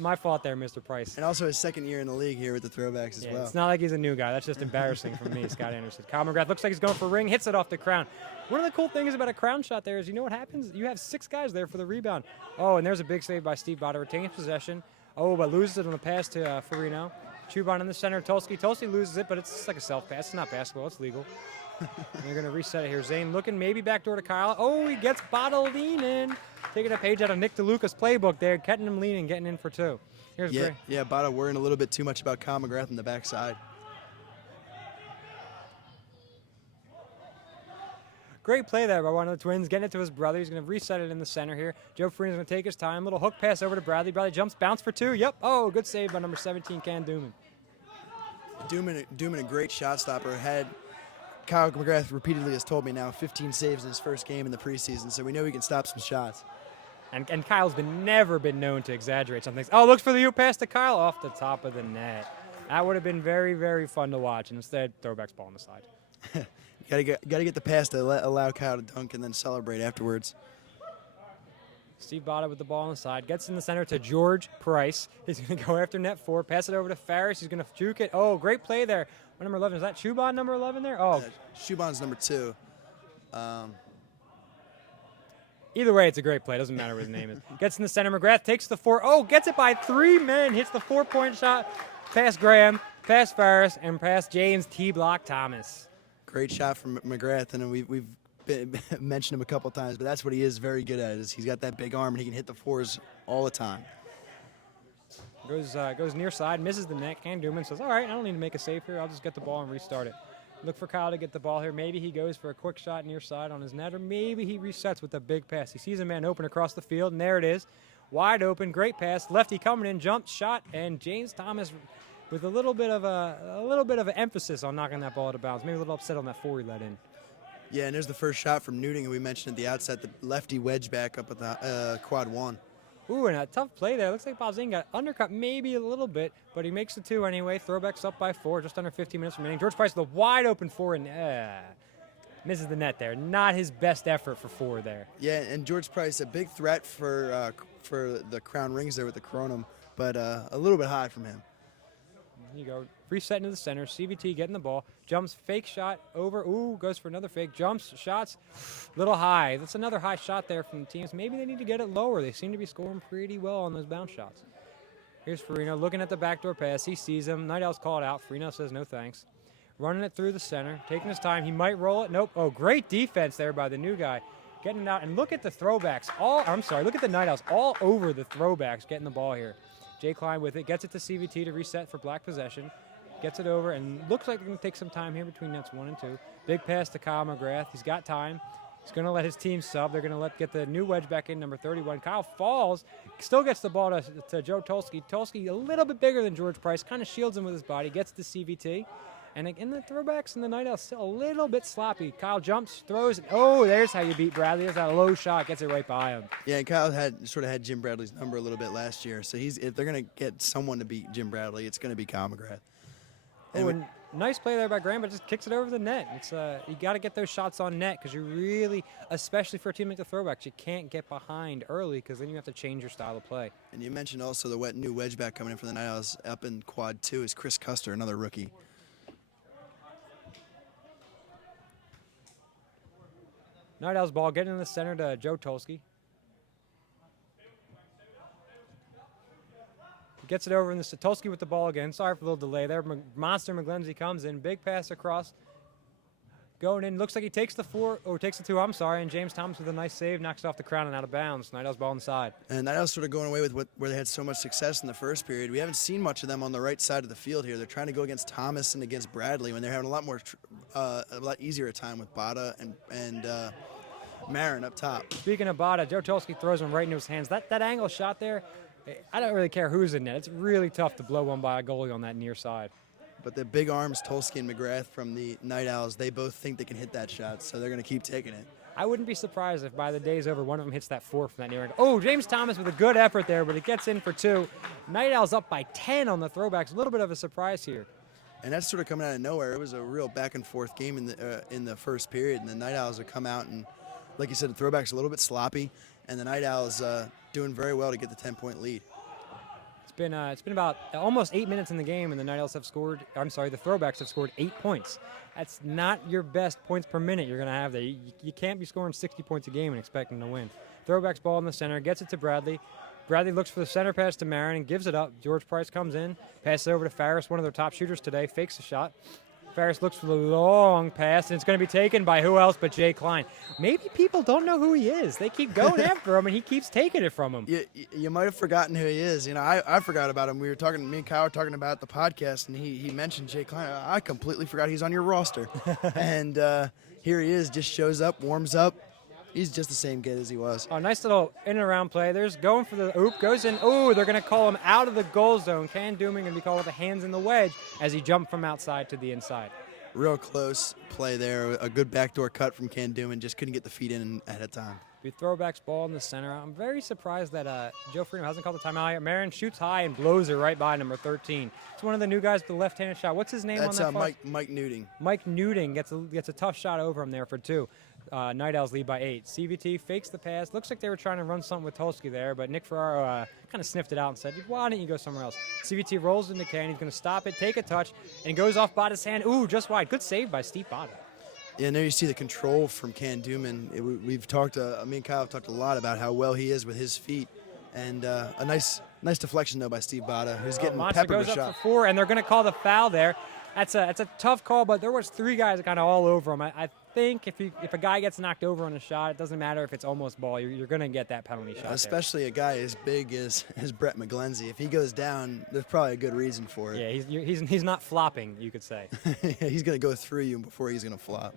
My fault there, Mr. Price. And also his second year in the league here with the Throwbacks as well. It's not like he's a new guy. That's just embarrassing for me, Scott Anderson. Kyle McGrath looks like he's going for a ring, hits it off the crown. One of the cool things about a crown shot there is you know what happens? You have 6 guys there for the rebound. Oh, and there's a big save by Steve Bada, retains possession. Oh, but loses it on the pass to Farino. Chubon in the center, Tulski. Tulski loses it, but it's just like a self-pass. It's not basketball. It's legal. They're going to reset it here. Zane looking maybe backdoor to Kyle. Oh, he gets Bada leaning. Taking a page out of Nick DeLuca's playbook there, getting him leaning, getting in for 2. Here's Gray. Yeah, Bada worrying a little bit too much about Kyle McGrath in the backside. Great play there by one of the Twins, getting it to his brother. He's going to reset it in the center here. Joe Farino's going to take his time. Little hook pass over to Bradley. Bradley jumps, bounce for 2. Yep. Oh, good save by number 17, Ken Dooman. Dooman, a great shot stopper. Kyle McGrath repeatedly has told me now 15 saves in his first game in the preseason, so we know he can stop some shots. And Kyle's never been known to exaggerate some things. Oh, looks for the U pass to Kyle off the top of the net. That would have been very, very fun to watch. And instead, Throwbacks ball on the side. Got to get the pass to allow Kyle to dunk and then celebrate afterwards. Steve Bada with the ball on the side. Gets in the center to George Price. He's going to go after net 4. Pass it over to Ferris. He's going to juke it. Oh, great play there. What number 11? Is that Chubon number 11 there? Oh. Chubon's number 2. Either way, it's a great play. Doesn't matter what his name is. Gets in the center. McGrath takes the 4. Oh, gets it by 3 men. Hits the 4-point shot. Past Graham, past Ferris, and past James T. Block Thomas. Great shot from McGrath, and we've mentioned him a couple times, but that's what he is very good at. Is he's got that big arm and he can hit the fours all the time. Goes near side, misses the net. Kandooman says, all right, I don't need to make a save here. I'll just get the ball and restart it. Look for Kyle to get the ball here. Maybe he goes for a quick shot near side on his net, or maybe he resets with a big pass. He sees a man open across the field, and there it is. Wide open, great pass. Lefty coming in, jump, shot, and James Thomas with a little bit of an emphasis on knocking that ball out of bounds. Maybe a little upset on that four he let in. Yeah, and there's the first shot from Newting, and we mentioned at the outset, the lefty wedge back up at the quad one. Ooh, and a tough play there. Looks like Balzing got undercut maybe a little bit, but he makes the two anyway. Throwbacks up by 4, just under 15 minutes remaining. George Price with a wide open 4 and misses the net there. Not his best effort for 4 there. Yeah, and George Price, a big threat for the Crown Rings there with the Kronum, but a little bit high from him. You go, reset into the center. CVT getting the ball. Jumps, fake shot over. Ooh, goes for another fake. Jumps, shots, little high. That's another high shot there from the teams. Maybe they need to get it lower. They seem to be scoring pretty well on those bounce shots. Here's Farino looking at the backdoor pass. He sees him. Night Owl's called out. Farino says no thanks. Running it through the center, taking his time. He might roll it. Nope. Oh, great defense there by the new guy. Getting it out. And look at the throwbacks. Look at the Night Owls all over the throwbacks getting the ball here. Jay Klein with it, gets it to CVT to reset for black possession. Gets it over, and looks like they're going to take some time here between nets 1 and 2. Big pass to Kyle McGrath. He's got time. He's going to let his team sub. They're going to get the new wedge back in, number 31. Kyle falls, still gets the ball to Joe Tolsky. Tolsky, a little bit bigger than George Price, kind of shields him with his body, gets to CVT. And again, the throwbacks and the Night Owls still a little bit sloppy. Kyle jumps, throws, and oh, there's how you beat Bradley. There's that low shot, gets it right by him. Yeah, and Kyle had Jim Bradley's number a little bit last year. So if they're going to get someone to beat Jim Bradley, it's going to be Kyle McGrath. And nice play there by Graham, but just kicks it over the net. It's you got to get those shots on net because you really, especially for a team like the Throwbacks, you can't get behind early because then you have to change your style of play. And you mentioned also the new wedge back coming in for the Night Owls up in quad 2 is Chris Custer, another rookie. Night Owls ball getting in the center to Joe Tolsky. He gets it over in the Tolsky with the ball again. Sorry for a little delay there. Monster McGlenzie comes in. Big pass across. Going in. Looks like he takes the 4, or takes the 2, I'm sorry. And James Thomas with a nice save knocks it off the crown and out of bounds. Night Owls ball inside. And Night Owls sort of going away with where they had so much success in the first period. We haven't seen much of them on the right side of the field here. They're trying to go against Thomas and against Bradley when they're having a lot easier a time with Bada and Marin up top. Speaking of Bada, Joe Tolsky throws him right into his hands. That angle shot there, I don't really care who's in net. It's really tough to blow one by a goalie on that near side. But the big arms, Tolsky and McGrath from the Night Owls, they both think they can hit that shot, so they're going to keep taking it. I wouldn't be surprised if by the day's over, one of them hits that 4 from that near angle. Oh, James Thomas with a good effort there, but it gets in for 2. Night Owls up by 10 on the Throwbacks. A little bit of a surprise here. And that's sort of coming out of nowhere. It was a real back-and-forth game in the first period, and the Night Owls have come out and, like you said, the Throwbacks a little bit sloppy, and the Night Owls doing very well to get the 10-point lead. It's been about almost 8 minutes in the game, and the Night Owls have scored. I'm sorry, the Throwbacks have scored 8 points. That's not your best points per minute you're going to have there. You can't be scoring 60 points a game and expecting to win. Throwbacks ball in the center, gets it to Bradley. Bradley looks for the center pass to Marin and gives it up. George Price comes in, passes it over to Farris, one of their top shooters today, fakes the shot. Farris looks for the long pass, and it's going to be taken by who else but Jay Klein. Maybe people don't know who he is. They keep going after him, and he keeps taking it from him. You might have forgotten who he is. You know, I forgot about him. Me and Kyle were talking about the podcast, and he mentioned Jay Klein. I completely forgot he's on your roster. And here he is, just shows up, warms up. He's just the same kid as he was. Oh, nice little in and around play. There's going for the oop, goes in. Oh, they're going to call him out of the goal zone. Kandooman going to be called with the hands in the wedge as he jumped from outside to the inside. Real close play there. A good backdoor cut from Kandooman. Just couldn't get the feet in ahead of time. The Throwbacks ball in the center. I'm very surprised that Joe Freeman hasn't called the timeout yet. Marin shoots high and blows it right by number 13. It's one of the new guys with the left-handed shot. What's his name on that? That's Mike Newting. Mike Newting gets a tough shot over him there for 2. Night Owls lead by 8. CVT fakes the pass. Looks like they were trying to run something with Tolsky there, but Nick Ferraro kind of sniffed it out and said, why don't you go somewhere else? CVT rolls into Ken. He's going to stop it, take a touch, and goes off Bada's hand. Ooh, just wide. Good save by Steve Bada. Yeah, now you see the control from Kandooman. We've talked, me and Kyle have talked a lot about how well he is with his feet. And a nice deflection, though, by Steve Bada, who's getting Monster peppered with goes shot. up for 4, and they're going to call the foul there. That's a tough call, but there was 3 guys kind of all over him. I think if a guy gets knocked over on a shot, it doesn't matter if it's almost ball. You're going to get that penalty shot. Especially a guy as big as Brett McGlenzie. If he goes down, there's probably a good reason for it. Yeah, he's not flopping, you could say. Yeah, he's going to go through you before he's going to flop.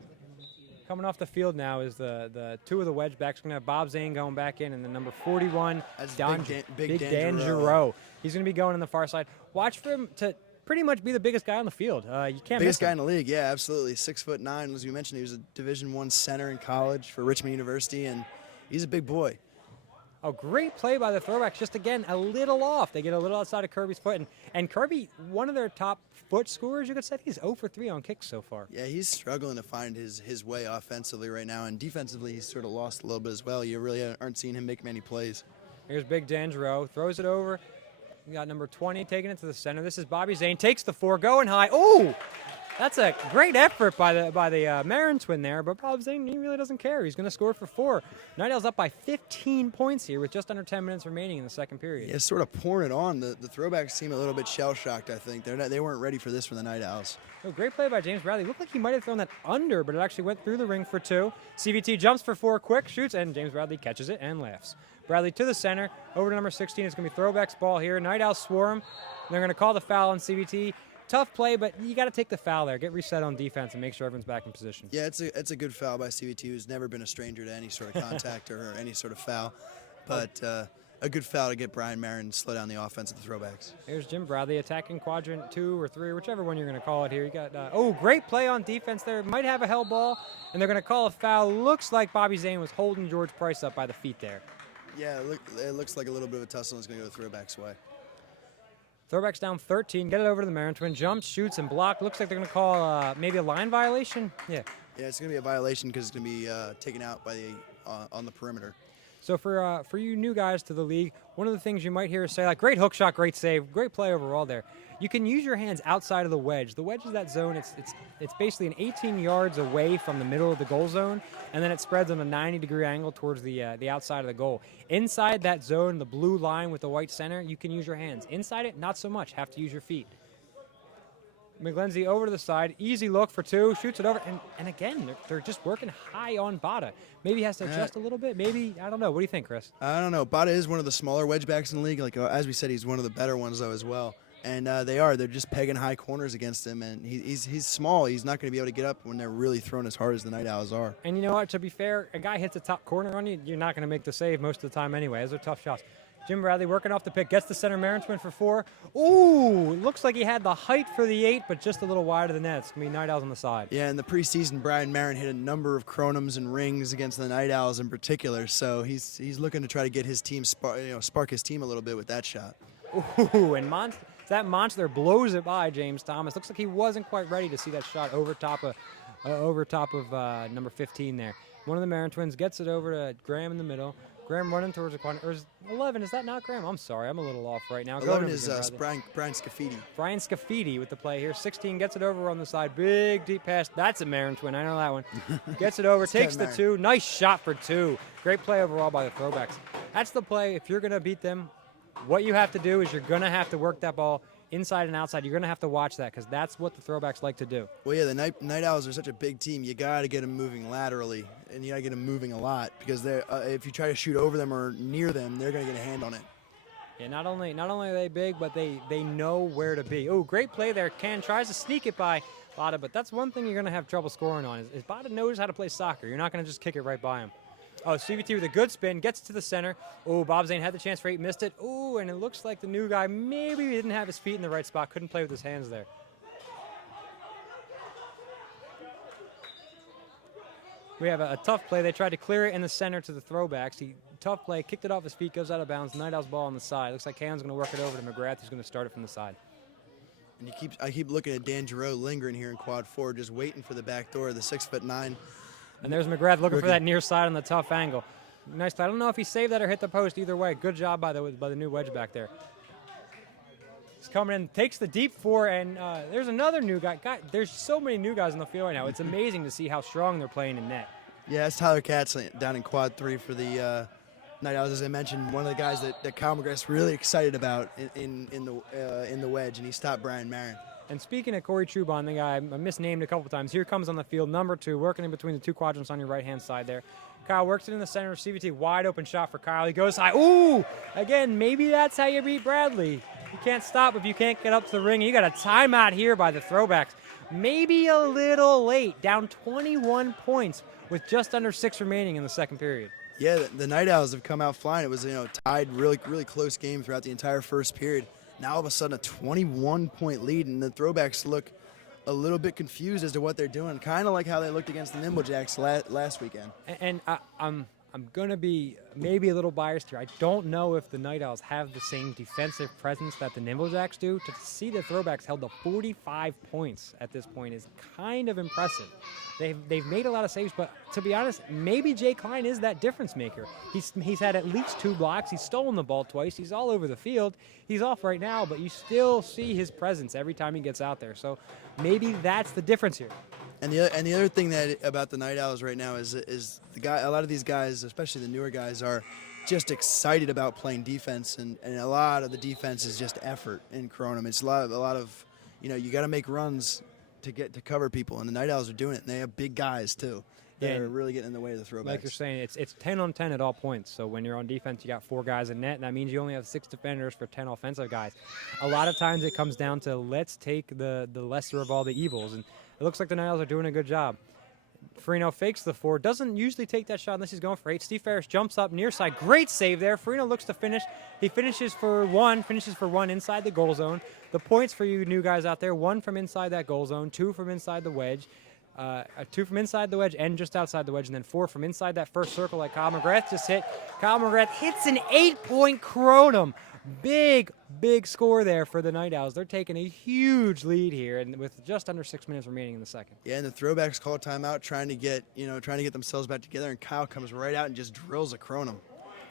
Coming off the field now is the 2 of the wedge backs. We're going to have Bob Zane going back in, and the number 41, Big Dan Giroux. He's going to be going on the far side. Watch for him to pretty much be the biggest guy on the field. You can't biggest miss him. guy in the league, yeah, absolutely. 6'9", as you mentioned, he was a Division I center in college for Richmond University, and he's a big boy. A great play by the Throwbacks, just again a little off. They get a little outside of Kirby's foot, and Kirby, one of their top foot scorers, you could say. He's 0 for 3 on kicks so far. Yeah, he's struggling to find his way offensively right now, and defensively he's sort of lost a little bit as well. You really aren't seeing him make many plays. Here's Big Dan Giroux, throws it over. We got number 20 taking it to the center. This is Bobby Zane, takes the 4, going high. Oh, that's a great effort by the Marin twin there, but Bob Zane, he really doesn't care. He's going to score for 4. Night Owls up by 15 points here with just under 10 minutes remaining in the second period. Yeah, sort of pouring it on. The Throwbacks seem a little bit shell-shocked, I think. They weren't ready for this from the Night Owls. Oh, great play by James Bradley. Looked like he might have thrown that under, but it actually went through the ring for 2. CVT jumps for 4, quick, shoots, and James Bradley catches it and laughs. Bradley to the center, over to number 16. It's going to be Throwbacks ball here. Night Owls swarm. They're going to call the foul on CVT. Tough play, but you got to take the foul there. Get reset on defense and make sure everyone's back in position. Yeah, it's a good foul by CVT, who's never been a stranger to any sort of contact or any sort of foul. But a good foul to get Brian Marin to slow down the offense of the Throwbacks. Here's Jim Bradley attacking quadrant 2 or 3, whichever one you're going to call it here. You got great play on defense there. Might have a hell ball, and they're going to call a foul. Looks like Bobby Zane was holding George Price up by the feet there. Yeah, it looks like a little bit of a tussle. It's going to go Throwbacks' way. Throwbacks down 13. Get it over to the Marin twin. Jumps, shoots, and block. Looks like they're going to call maybe a line violation. Yeah. Yeah, it's going to be a violation because it's going to be taken out by on the perimeter. So for you new guys to the league, one of the things you might hear is say, like, great hook shot, great save, great play overall there. You can use your hands outside of the wedge. The wedge is that zone. It's basically an 18 yards away from the middle of the goal zone, and then it spreads on a 90-degree angle towards the outside of the goal. Inside that zone, the blue line with the white center, you can use your hands. Inside it, not so much. Have to use your feet. McGlenzie over to the side, easy look for 2, shoots it over, and again, they're just working high on Bada. Maybe he has to adjust a little bit, maybe, I don't know. What do you think, Chris? I don't know. Bada is one of the smaller wedge backs in the league. Like as we said, he's one of the better ones, though, as well. And they're just pegging high corners against him, and he's small. He's not going to be able to get up when they're really throwing as hard as the Night Owls are. And you know what, to be fair, a guy hits a top corner on you, you're not going to make the save most of the time anyway. Those are tough shots. Jim Bradley working off the pick, gets the center Marin twin for 4. Ooh, looks like he had the height for the 8, but just a little wide of the net. It's going to be Night Owls on the side. Yeah, in the preseason, Brian Marin hit a number of Kronums and rings against the Night Owls in particular, so he's looking to try to get his team, spark his team a little bit with that shot. Ooh, and that monster blows it by James Thomas. Looks like he wasn't quite ready to see that shot over top of number 15 there. One of the Marin twins gets it over to Graham in the middle. Graham running towards the corner. Or is 11, is that not Graham? I'm sorry, I'm a little off right now. 11 is Brian Scafidi. Brian Scafidi with the play here. 16 gets it over on the side. Big, deep pass. That's a Marin twin. I know that one. Gets it over, takes the 2. Nice shot for 2. Great play overall by the Throwbacks. That's the play. If you're going to beat them, what you have to do is you're going to have to work that ball inside and outside. You're going to have to watch that because that's what the Throwbacks like to do. Well, yeah, the Night Owls are such a big team. You got to get them moving laterally, and you got to get them moving a lot because if you try to shoot over them or near them, they're going to get a hand on it. Yeah, not only are they big, but they know where to be. Oh, great play there. Can tries to sneak it by Bada, but that's one thing you're going to have trouble scoring on is Bada knows how to play soccer. You're not going to just kick it right by him. Oh, CVT with a good spin, gets to the center. Oh, Bob Zane had the chance for 8, missed it. Oh, and it looks like the new guy maybe didn't have his feet in the right spot, couldn't play with his hands there. We have a tough play. They tried to clear it in the center to the Throwbacks. Tough play, kicked it off his feet, goes out of bounds. Night Owl's ball on the side. Looks like Canon's going to work it over to McGrath, who's going to start it from the side. And I keep looking at Dan Giroux lingering here in quad 4, just waiting for the back door, the 6'9". And there's McGrath looking for that near side on the tough angle. Nice play. I don't know if he saved that or hit the post. Either way, good job by the new wedge back there. He's coming in, takes the deep 4, and there's another new guy. There's so many new guys on the field right now. It's amazing to see how strong they're playing in net. Yeah, that's Tyler Katz down in quad 3 for the Night Owls. As I mentioned, one of the guys that Kyle McGrath's really excited about in the wedge, and he stopped Brian Marin. And speaking of Corey Trubon, the guy I misnamed a couple times, here comes on the field, number 2, working in between the 2 quadrants on your right-hand side there. Kyle works it in the center of CVT, wide open shot for Kyle. He goes high. Ooh! Again, maybe that's how you beat Bradley. You can't stop if you can't get up to the ring. You got a timeout here by the Throwbacks. Maybe a little late, down 21 points with just under 6 remaining in the second period. Yeah, the Night Owls have come out flying. It was tied, really close game throughout the entire first period. Now all of a sudden a 21-point lead, and the Throwbacks look a little bit confused as to what they're doing, kind of like how they looked against the Nimble Jacks last weekend. And I'm going to be maybe a little biased here. I don't know if the Night Owls have the same defensive presence that the Nimble Jacks do. To see the Throwbacks held to 45 points at this point is kind of impressive. They've made a lot of saves, but to be honest, maybe Jay Klein is that difference maker. He's had at least 2 blocks. He's stolen the ball twice. He's all over the field. He's off right now, but you still see his presence every time he gets out there. So maybe that's the difference here. And the other thing about the Night Owls right now is a lot of these guys, especially the newer guys, are just excited about playing defense, and a lot of the defense is just effort in Kronum. It's a lot of you got to make runs to cover people, and the Night Owls are doing it. And they have big guys too. They're really getting in the way of the Throwbacks. Like you're saying, it's 10 on 10 at all points. So when you're on defense, you got 4 guys in net, and that means you only have 6 defenders for 10 offensive guys. A lot of times it comes down to let's take the lesser of all the evils, and it looks like the Night Owls are doing a good job. Farino fakes the 4, doesn't usually take that shot unless he's going for 8. Steve Ferris jumps up near side, great save there. Farino looks to finish. He finishes for one inside the goal zone. The points for you new guys out there: 1 from inside that goal zone, 2 from inside the wedge. 2 from inside the wedge and just outside the wedge, and then 4 from inside that first circle like Kyle McGrath just hit. Kyle McGrath hits an 8-point Kronum. Big score there for the Night Owls. They're taking a huge lead here, and with just under 6 minutes remaining in the second. Yeah, and the Throwbacks call timeout, trying to get themselves back together, and Kyle comes right out and just drills a Kronum.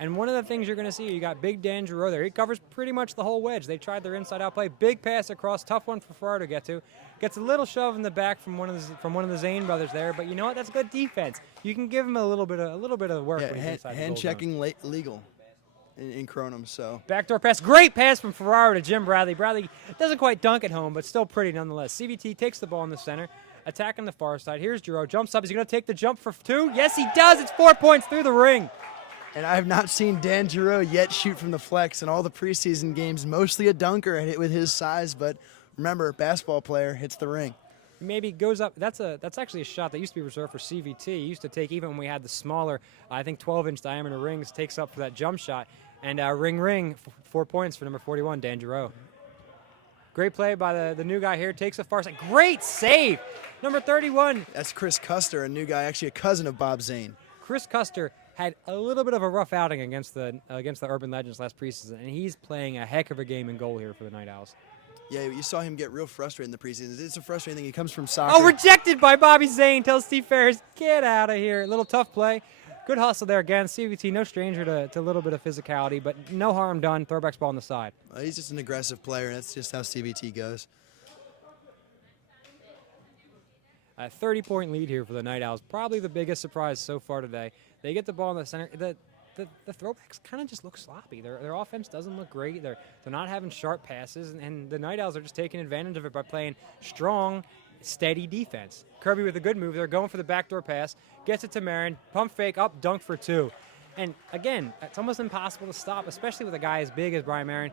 And one of the things you're going to see, you got Big Dan Giroux there. He covers pretty much the whole wedge. They tried their inside-out play. Big pass across, tough one for Farrar to get to. Gets a little shove in the back from one of the Zane brothers there, but you know what? That's good defense. You can give him a little bit of work. Yeah, when he's inside hand checking legal in Kronum. So backdoor pass, great pass from Ferraro to Jim Bradley. Bradley doesn't quite dunk at home, but still pretty nonetheless. CVT takes the ball in the center, attacking the far side. Here's Giroux, jumps up. Is he going to take the jump for 2? Yes, he does. It's 4 points through the ring. And I have not seen Dan Giroux yet shoot from the flex in all the preseason games. Mostly a dunker with his size, but remember, basketball player hits the ring. Maybe goes up. That's actually a shot that used to be reserved for CVT. He used to take even when we had the smaller, I think 12-inch diameter rings. Takes up for that jump shot, and ring 4 points for number 41, Dan Giroux. Great play by the new guy here. Takes a far side. Great save, number 31. That's Chris Custer, a new guy, actually a cousin of Bob Zane. Chris Custer had a little bit of a rough outing against the Urban Legends last preseason, and he's playing a heck of a game in goal here for the Night Owls. Yeah, you saw him get real frustrated in the preseason. It's a frustrating thing. He comes from soccer. Oh, rejected by Bobby Zane. Tells Steve Ferris, get out of here. A little tough play. Good hustle there again. CVT, no stranger to a little bit of physicality, but no harm done. Throwbacks ball on the side. He's just an aggressive player. That's just how CVT goes. A 30-point lead here for the Night Owls. Probably the biggest surprise so far today. They get the ball in the center. The Throwbacks kind of just look sloppy. Their offense doesn't look great. They're not having sharp passes, and the Night Owls are just taking advantage of it by playing strong, steady defense. Kirby with a good move. They're going for the backdoor pass. Gets it to Marin. Pump fake up, dunk for 2. And again, it's almost impossible to stop, especially with a guy as big as Brian Marin.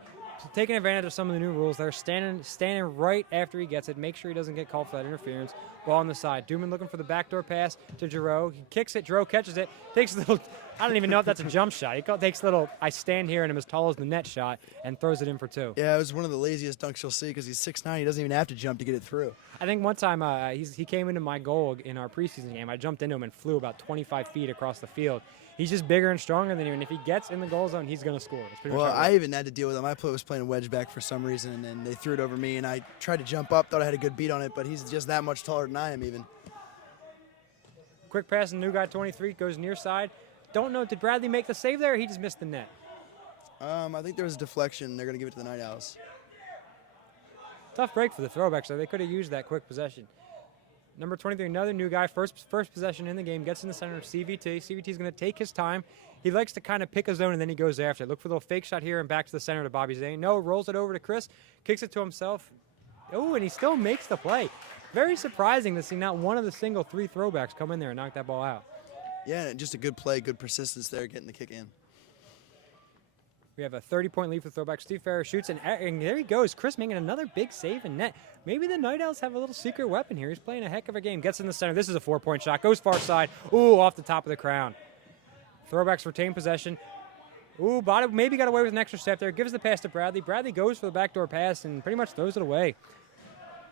Taking advantage of some of the new rules. They're standing right after he gets it. Make sure he doesn't get called for that interference. Ball on the side. Duman looking for the backdoor pass to Giroux. He kicks it. Giroux catches it. Takes a little, I don't even know if that's a jump shot. He takes a little, I stand here and I'm as tall as the net shot, and throws it in for 2. Yeah, it was one of the laziest dunks you'll see because he's 6'9". He doesn't even have to jump to get it through. I think one time he came into my goal in our preseason game. I jumped into him and flew about 25 feet across the field. He's just bigger and stronger than you, and if he gets in the goal zone, he's going to score. Well, I even had to deal with him. I was playing wedge back for some reason, and they threw it over me, and I tried to jump up, thought I had a good beat on it, but he's just that much taller than I am even. Quick pass, and new guy 23 goes near side. Don't know, did Bradley make the save there, or he just missed the net? I think there was a deflection. They're going to give it to the Night Owls. Tough break for the Throwbacks, so they could have used that quick possession. Number 23, another new guy, first possession in the game, gets in the center of CVT. CVT's going to take his time. He likes to kind of pick a zone, and then he goes after it. Look for a little fake shot here and back to the center to Bobby Zane. No, rolls it over to Chris, kicks it to himself. Oh, and he still makes the play. Very surprising to see not one of the single 3 throwbacks come in there and knock that ball out. Yeah, just a good play, good persistence there, getting the kick in. We have a 30-point lead for throwback. Steve Farrer shoots, and there he goes. Chris making another big save in net. Maybe the Night Owls have a little secret weapon here. He's playing a heck of a game. Gets in the center. This is a 4-point shot. Goes far side. Ooh, off the top of the crown. Throwbacks retain possession. Ooh, Bada maybe got away with an extra step there. Gives the pass to Bradley. Bradley goes for the backdoor pass and pretty much throws it away.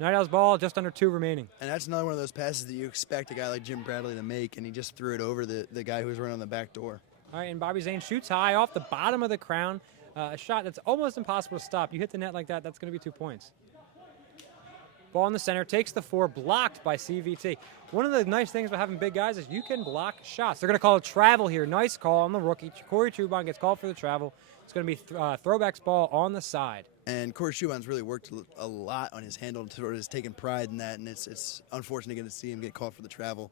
Night Owls ball, just under 2 remaining. And that's another one of those passes that you expect a guy like Jim Bradley to make, and he just threw it over the guy who was running on the back door. All right, and Bobby Zane shoots high off the bottom of the crown. A shot that's almost impossible to stop. You hit the net like that, that's going to be 2 points. Ball in the center, takes the 4, blocked by CVT. One of the nice things about having big guys is you can block shots. They're going to call a travel here. Nice call on the rookie. Corey Chubon gets called for the travel. It's going to be throwbacks ball on the side. And Corey Chubon's really worked a lot on his handle, sort of has taken pride in that, and it's unfortunate to see him get called for the travel.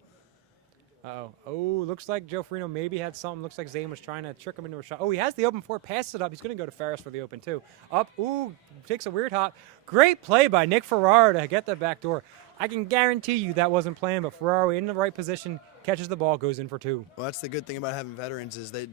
Uh-oh. Oh, looks like Joe Farino maybe had something. Looks like Zane was trying to trick him into a shot. Oh, he has the open 4, passes it up. He's going to go to Ferris for the open 2. Up, ooh, takes a weird hop. Great play by Nick Ferraro to get the back door. I can guarantee you that wasn't planned, but Ferraro in the right position, catches the ball, goes in for 2. Well, that's the good thing about having veterans is they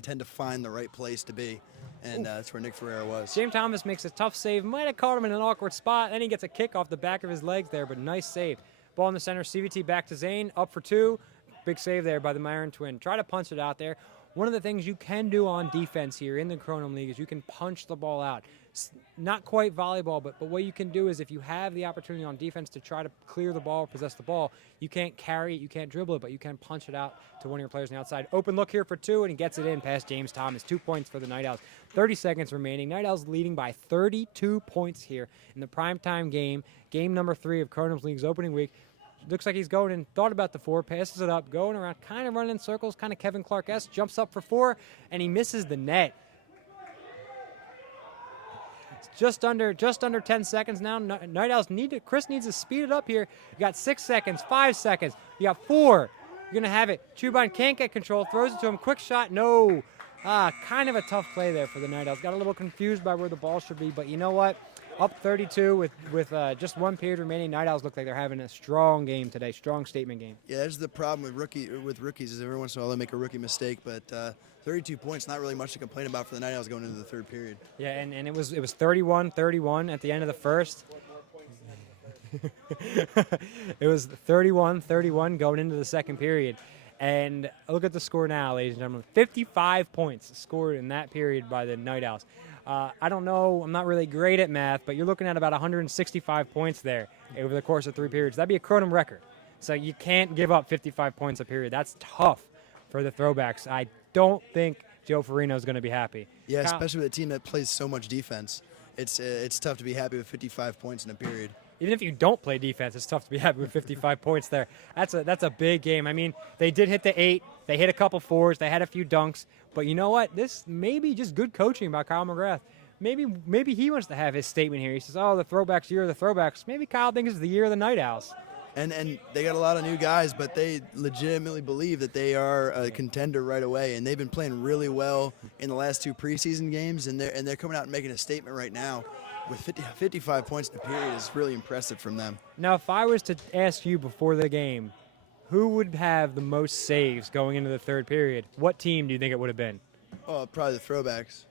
tend to find the right place to be, and that's where Nick Ferraro was. James Thomas makes a tough save. Might have caught him in an awkward spot. Then he gets a kick off the back of his legs there, but nice save. Ball in the center, CVT back to Zane, up for 2. Big save there by the Myron twin. Try to punch it out there. One of the things you can do on defense here in the Kronum League is you can punch the ball out. It's not quite volleyball, but what you can do is if you have the opportunity on defense to try to clear the ball, possess the ball, you can't carry it, you can't dribble it, but you can punch it out to one of your players on the outside. Open look here for 2, and he gets it in past James Thomas. 2 points for the Night Owls. 30 seconds remaining. Night Owls leading by 32 points here in the primetime game, game number 3 of Kronum League's opening week. Looks like he's going and thought about the 4, passes it up, going around, kind of running in circles, kind of Kevin Clark-esque, jumps up for 4, and he misses the net. It's just under 10 seconds now. Night Owls Chris needs to speed it up here. You got 6 seconds, 5 seconds, you got 4. You're going to have it. Chubon can't get control, throws it to him, quick shot, no. Kind of a tough play there for the Night Owls. Got a little confused by where the ball should be, but you know what? Up 32 with just 1 period remaining. Night Owls look like they're having a strong game today, strong statement game. Yeah, that's the problem with rookies is every once in a while they make a rookie mistake, but 32 points, not really much to complain about for the Night Owls going into the 3rd period. Yeah, and it was 31-31 at the end of the first. It was 31-31 going into the 2nd period. And look at the score now, ladies and gentlemen. 55 points scored in that period by the Night Owls. I don't know, I'm not really great at math, but you're looking at about 165 points there over the course of 3 periods. That'd be a Kronum record. So you can't give up 55 points a period. That's tough for the throwbacks. I don't think Joe Farino is going to be happy. Yeah, especially with a team that plays so much defense. It's tough to be happy with 55 points in a period. Even if you don't play defense, it's tough to be happy with 55 points there. That's a big game. I mean, they did hit the 8. They hit a couple 4s. They had a few dunks. But you know what? This may be just good coaching by Kyle McGrath. Maybe he wants to have his statement here. He says, oh, the throwbacks, year of the throwbacks. Maybe Kyle thinks it's the year of the Night Owls. And they got a lot of new guys, but they legitimately believe that they are a contender right away. And they've been playing really well in the last 2 preseason games, and they're coming out and making a statement right now. With 55 points in a period is really impressive from them. Now, if I was to ask you before the game, who would have the most saves going into the 3rd period, what team do you think it would have been? Oh, probably the throwbacks.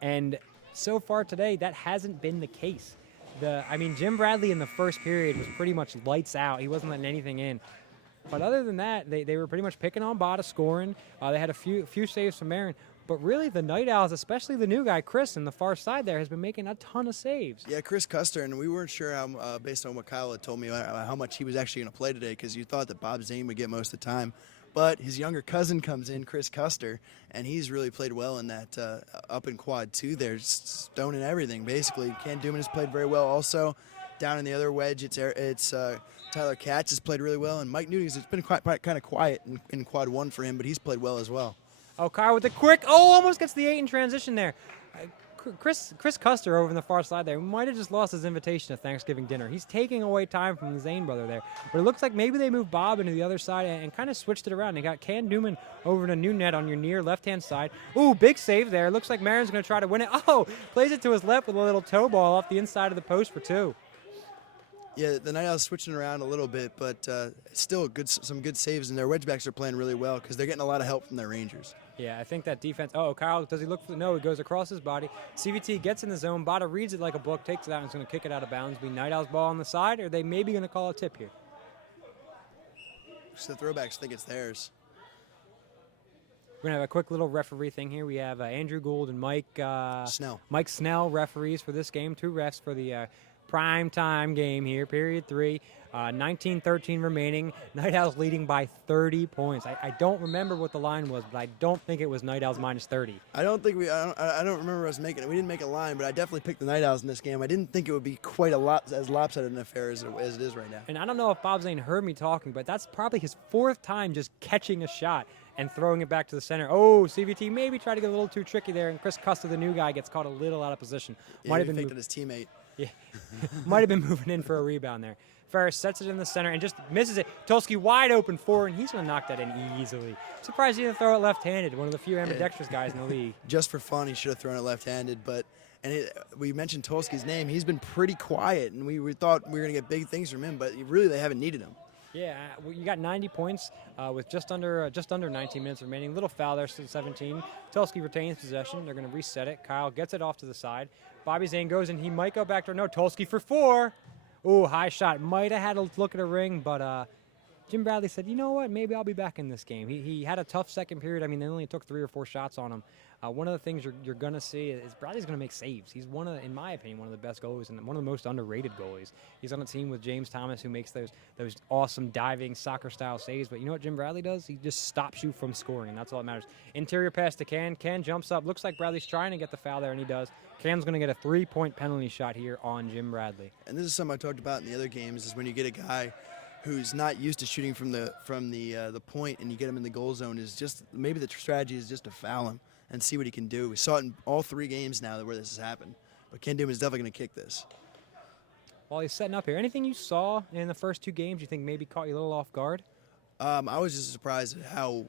And so far today, that hasn't been the case. Jim Bradley in the 1st period was pretty much lights out. He wasn't letting anything in. But other than that, they were pretty much picking on Bada, scoring. They had a few saves from Marin. But really, the Night Owls, especially the new guy, Chris, in the far side there, has been making a ton of saves. Yeah, Chris Custer, and we weren't sure how, based on what Kyle had told me, how much he was actually going to play today, because you thought that Bob Zane would get most of the time. But his younger cousin comes in, Chris Custer, and he's really played well in that up in quad 2 there, stone and everything, basically. Ken Duman has played very well also. Down in the other wedge, it's Tyler Katz has played really well, and Mike Newton's, it's been kind of quiet in quad 1 for him, but he's played well as well. Oh, Kyle with the quick, almost gets the 8 in transition there. Chris Custer over in the far side there might have just lost his invitation to Thanksgiving dinner. He's taking away time from the Zane brother there. But it looks like maybe they moved Bob into the other side and kind of switched it around. They got Can Newman over in a new net on your near left-hand side. Ooh, big save there. Looks like Marin's going to try to win it. Oh, plays it to his left with a little toe ball off the inside of the post for 2. Yeah, the Night Owls switching around a little bit, but still some good saves, and their wedgebacks are playing really well because they're getting a lot of help from their Rangers. Yeah, I think that defense. Oh, Kyle, does he look for? No, he goes across his body. CVT gets in the zone. Bada reads it like a book, takes it out, and is going to kick it out of bounds. Be Night Owls ball on the side, or are they maybe going to call a tip here? So the Throwbacks think it's theirs. We're going to have a quick little referee thing here. We have Andrew Gould and Mike Snell. Mike Snell referees for this game. 2 refs for the prime time game here, period 3. 19-13 remaining. Night Owls leading by 30 points. I don't remember what the line was, but I don't think it was Night Owls minus 30. I don't remember us making it. We didn't make a line, but I definitely picked the Night Owls in this game. I didn't think it would be quite as lopsided an affair as it is right now. And I don't know if Bob Zane heard me talking, but that's probably his 4th time just catching a shot and throwing it back to the center. Oh, CVT maybe tried to get a little too tricky there, and Chris Custer, the new guy, gets caught a little out of position. Might have been faked at his teammate. Yeah, might have been moving in for a rebound there. Ferris sets it in the center and just misses it. Tulski wide open for, and he's going to knock that in easily. Surprised he didn't throw it left-handed. One of the few ambidextrous guys in the league. Just for fun, he should have thrown it left-handed. But we mentioned Tulski's name. He's been pretty quiet, and we thought we were going to get big things from him. But really, they haven't needed him. Yeah, well, you got 90 points with just under 19 minutes remaining. Little foul there, 17. Tulski retains possession. They're going to reset it. Kyle gets it off to the side. Bobby Zane goes, and he might go back to no. Tulski for 4. Ooh, high shot. Might have had a look at a ring, but Jim Bradley said, you know what, maybe I'll be back in this game. He had a tough second period. I mean, they only took 3 or 4 shots on him. One of the things you're going to see is Bradley's going to make saves. He's in my opinion, one of the best goalies and one of the most underrated goalies. He's on a team with James Thomas, who makes those awesome diving soccer-style saves. But you know what Jim Bradley does? He just stops you from scoring, and that's all that matters. Interior pass to Can. Can jumps up. Looks like Bradley's trying to get the foul there, and he does. Can's going to get a 3-point penalty shot here on Jim Bradley. And this is something I talked about in the other games, is when you get a guy who's not used to shooting from the point and you get him in the goal zone, is just maybe the strategy is just to foul him and see what he can do. We saw it in all 3 games now where this has happened. But Ken Doom is definitely going to kick this. While he's setting up here, anything you saw in the first 2 games you think maybe caught you a little off guard? I was just surprised at how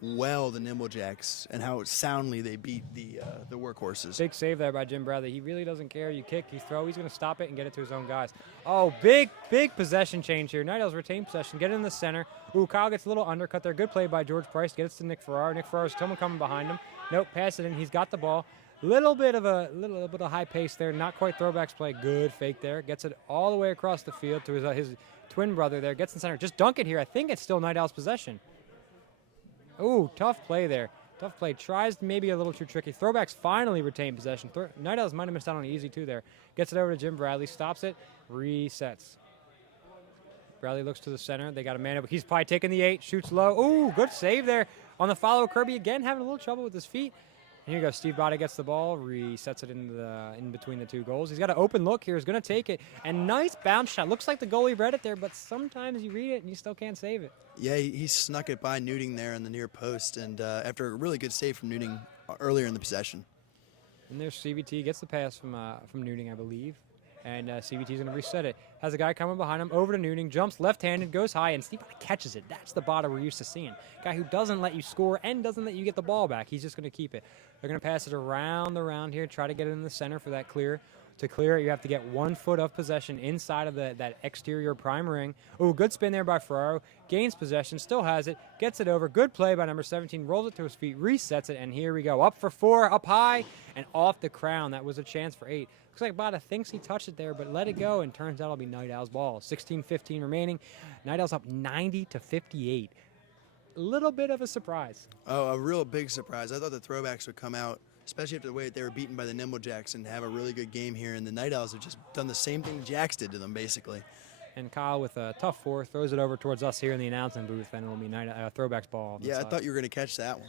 well the Nimble Jacks and how soundly they beat the workhorses. Big save there by Jim Bradley. He really doesn't care. You kick, you throw. He's going to stop it and get it to his own guys. Oh, big possession change here. Night Owls retain possession. Get it in the center. Ooh, Kyle gets a little undercut there. Good play by George Price. Gets it to Nick Farrar. Nick Farrar's still coming behind him. Nope, pass it in. He's got the ball. Little bit of high pace there. Not quite Throwbacks play. Good fake there. Gets it all the way across the field to his twin brother there. Gets in center. Just dunk it here. I think it's still Night Owls possession. Ooh, tough play there. Tough play. Tries maybe a little too tricky. Throwbacks finally retain possession. Night Owls might have missed out on an easy 2 there. Gets it over to Jim Bradley. Stops it. Resets. Bradley looks to the center. They got a man up. He's probably taking the 8. Shoots low. Ooh, good save there on the follow. Kirby again having a little trouble with his feet. And here you go. Steve Bada gets the ball. Resets it in between the 2 goals. He's got an open look here. He's going to take it. And nice bounce shot. Looks like the goalie read it there, but sometimes you read it and you still can't save it. Yeah, he snuck it by Newting there in the near post, and after a really good save from Newting earlier in the possession. And there's CVT. Gets the pass from Newting, I believe. And CVT's going to reset it. Has a guy coming behind him, over to Newting, jumps left-handed, goes high, and Steve catches it. That's the Bada we're used to seeing. Guy who doesn't let you score and doesn't let you get the ball back. He's just going to keep it. They're going to pass it around the round here, try to get it in the center for that clear. To clear it, you have to get 1 foot of possession inside of that exterior prime ring. Oh, good spin there by Ferraro. Gains possession, still has it, gets it over. Good play by number 17, rolls it to his feet, resets it, and here we go. Up for 4, up high, and off the crown. That was a chance for 8. Looks like Bada thinks he touched it there, but let it go, and turns out it'll be Night Owls' ball. 16-15 remaining. Night Owls up 90-58. A little bit of a surprise. Oh, a real big surprise. I thought the Throwbacks would come out, especially after the way that they were beaten by the Nimble Jacks, and have a really good game here. And the Night Owls have just done the same thing the Jacks did to them, basically. And Kyle, with a tough 4, throws it over towards us here in the announcing booth, and it'll be Throwbacks ball. Yeah, I thought you were going to catch that one.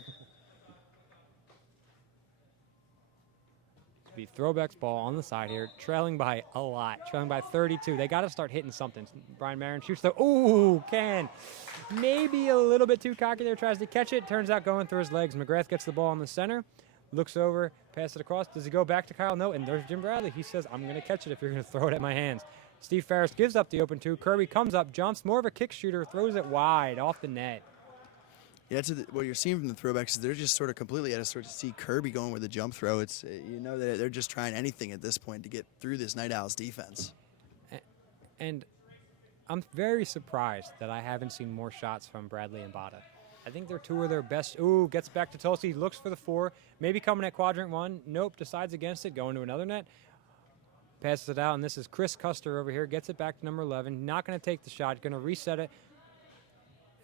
To be Throwbacks ball on the side here, trailing by a lot, trailing by 32. They got to start hitting something. Brian Marin shoots the, ooh, Ken. Maybe a little bit too cocky there, tries to catch it. Turns out going through his legs. McGrath gets the ball in the center. Looks over, pass it across. Does he go back to Kyle? No, and there's Jim Bradley. He says, I'm going to catch it if you're going to throw it at my hands. Steve Ferris gives up the open 2. Kirby comes up, jumps, more of a kick shooter, throws it wide off the net. Yeah, that's what you're seeing from the Throwbacks is they're just sort of completely at a sort to see Kirby going with a jump throw. It's you know that they're just trying anything at this point to get through this Night Owls defense. And I'm very surprised that I haven't seen more shots from Bradley and Bada. I think they're two of their best. Ooh, gets back to Tulsi, looks for the 4, maybe coming at quadrant 1. Nope, decides against it, going to another net. Passes it out, and this is Chris Custer over here. Gets it back to number 11. Not going to take the shot. Going to reset it.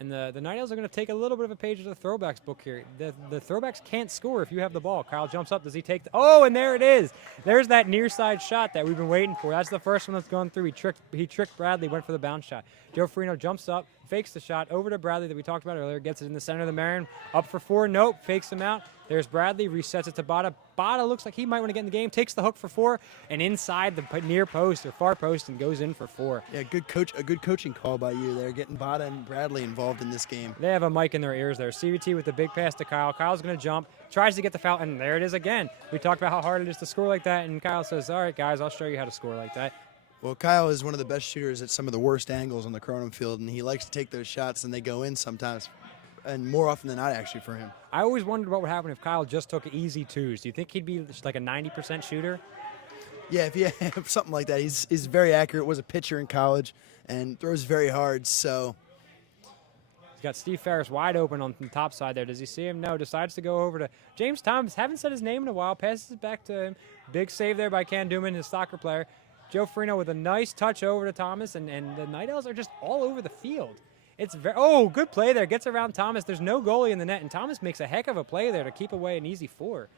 And the Night Owls are going to take a little bit of a page of the Throwbacks book here. The Throwbacks can't score if you have the ball. Kyle jumps up. Does he take the... Oh, and there it is. There's that near side shot that we've been waiting for. That's the first one that's gone through. He tricked Bradley, went for the bounce shot. Joe Farino jumps up, fakes the shot over to Bradley that we talked about earlier. Gets it in the center of the Marin. Up for 4. Nope. Fakes him out. There's Bradley. Resets it to Bada. Bada looks like he might want to get in the game. Takes the hook for 4 and inside the near post or far post and goes in for 4. Yeah, a good coaching call by you there, getting Bada and Bradley involved in this game. They have a mic in their ears there. CVT with the big pass to Kyle. Kyle's going to jump, tries to get the foul, and there it is again. We talked about how hard it is to score like that, and Kyle says, all right, guys, I'll show you how to score like that. Well, Kyle is one of the best shooters at some of the worst angles on the Kronum field, and he likes to take those shots, and they go in sometimes, and more often than not, actually, for him. I always wondered what would happen if Kyle just took easy 2s. Do you think he'd be just like a 90% shooter? Yeah, if you have something like that. He's very accurate, was a pitcher in college, and throws very hard, so... He's got Steve Ferris wide open on the top side there. Does he see him? No. Decides to go over to James Thomas. Haven't said his name in a while. Passes it back to him. Big save there by Can Duman, his soccer player. Joe Farino with a nice touch over to Thomas, and the Night Owls are just all over the field. It's good play there. Gets around Thomas. There's no goalie in the net, and Thomas makes a heck of a play there to keep away an easy 4.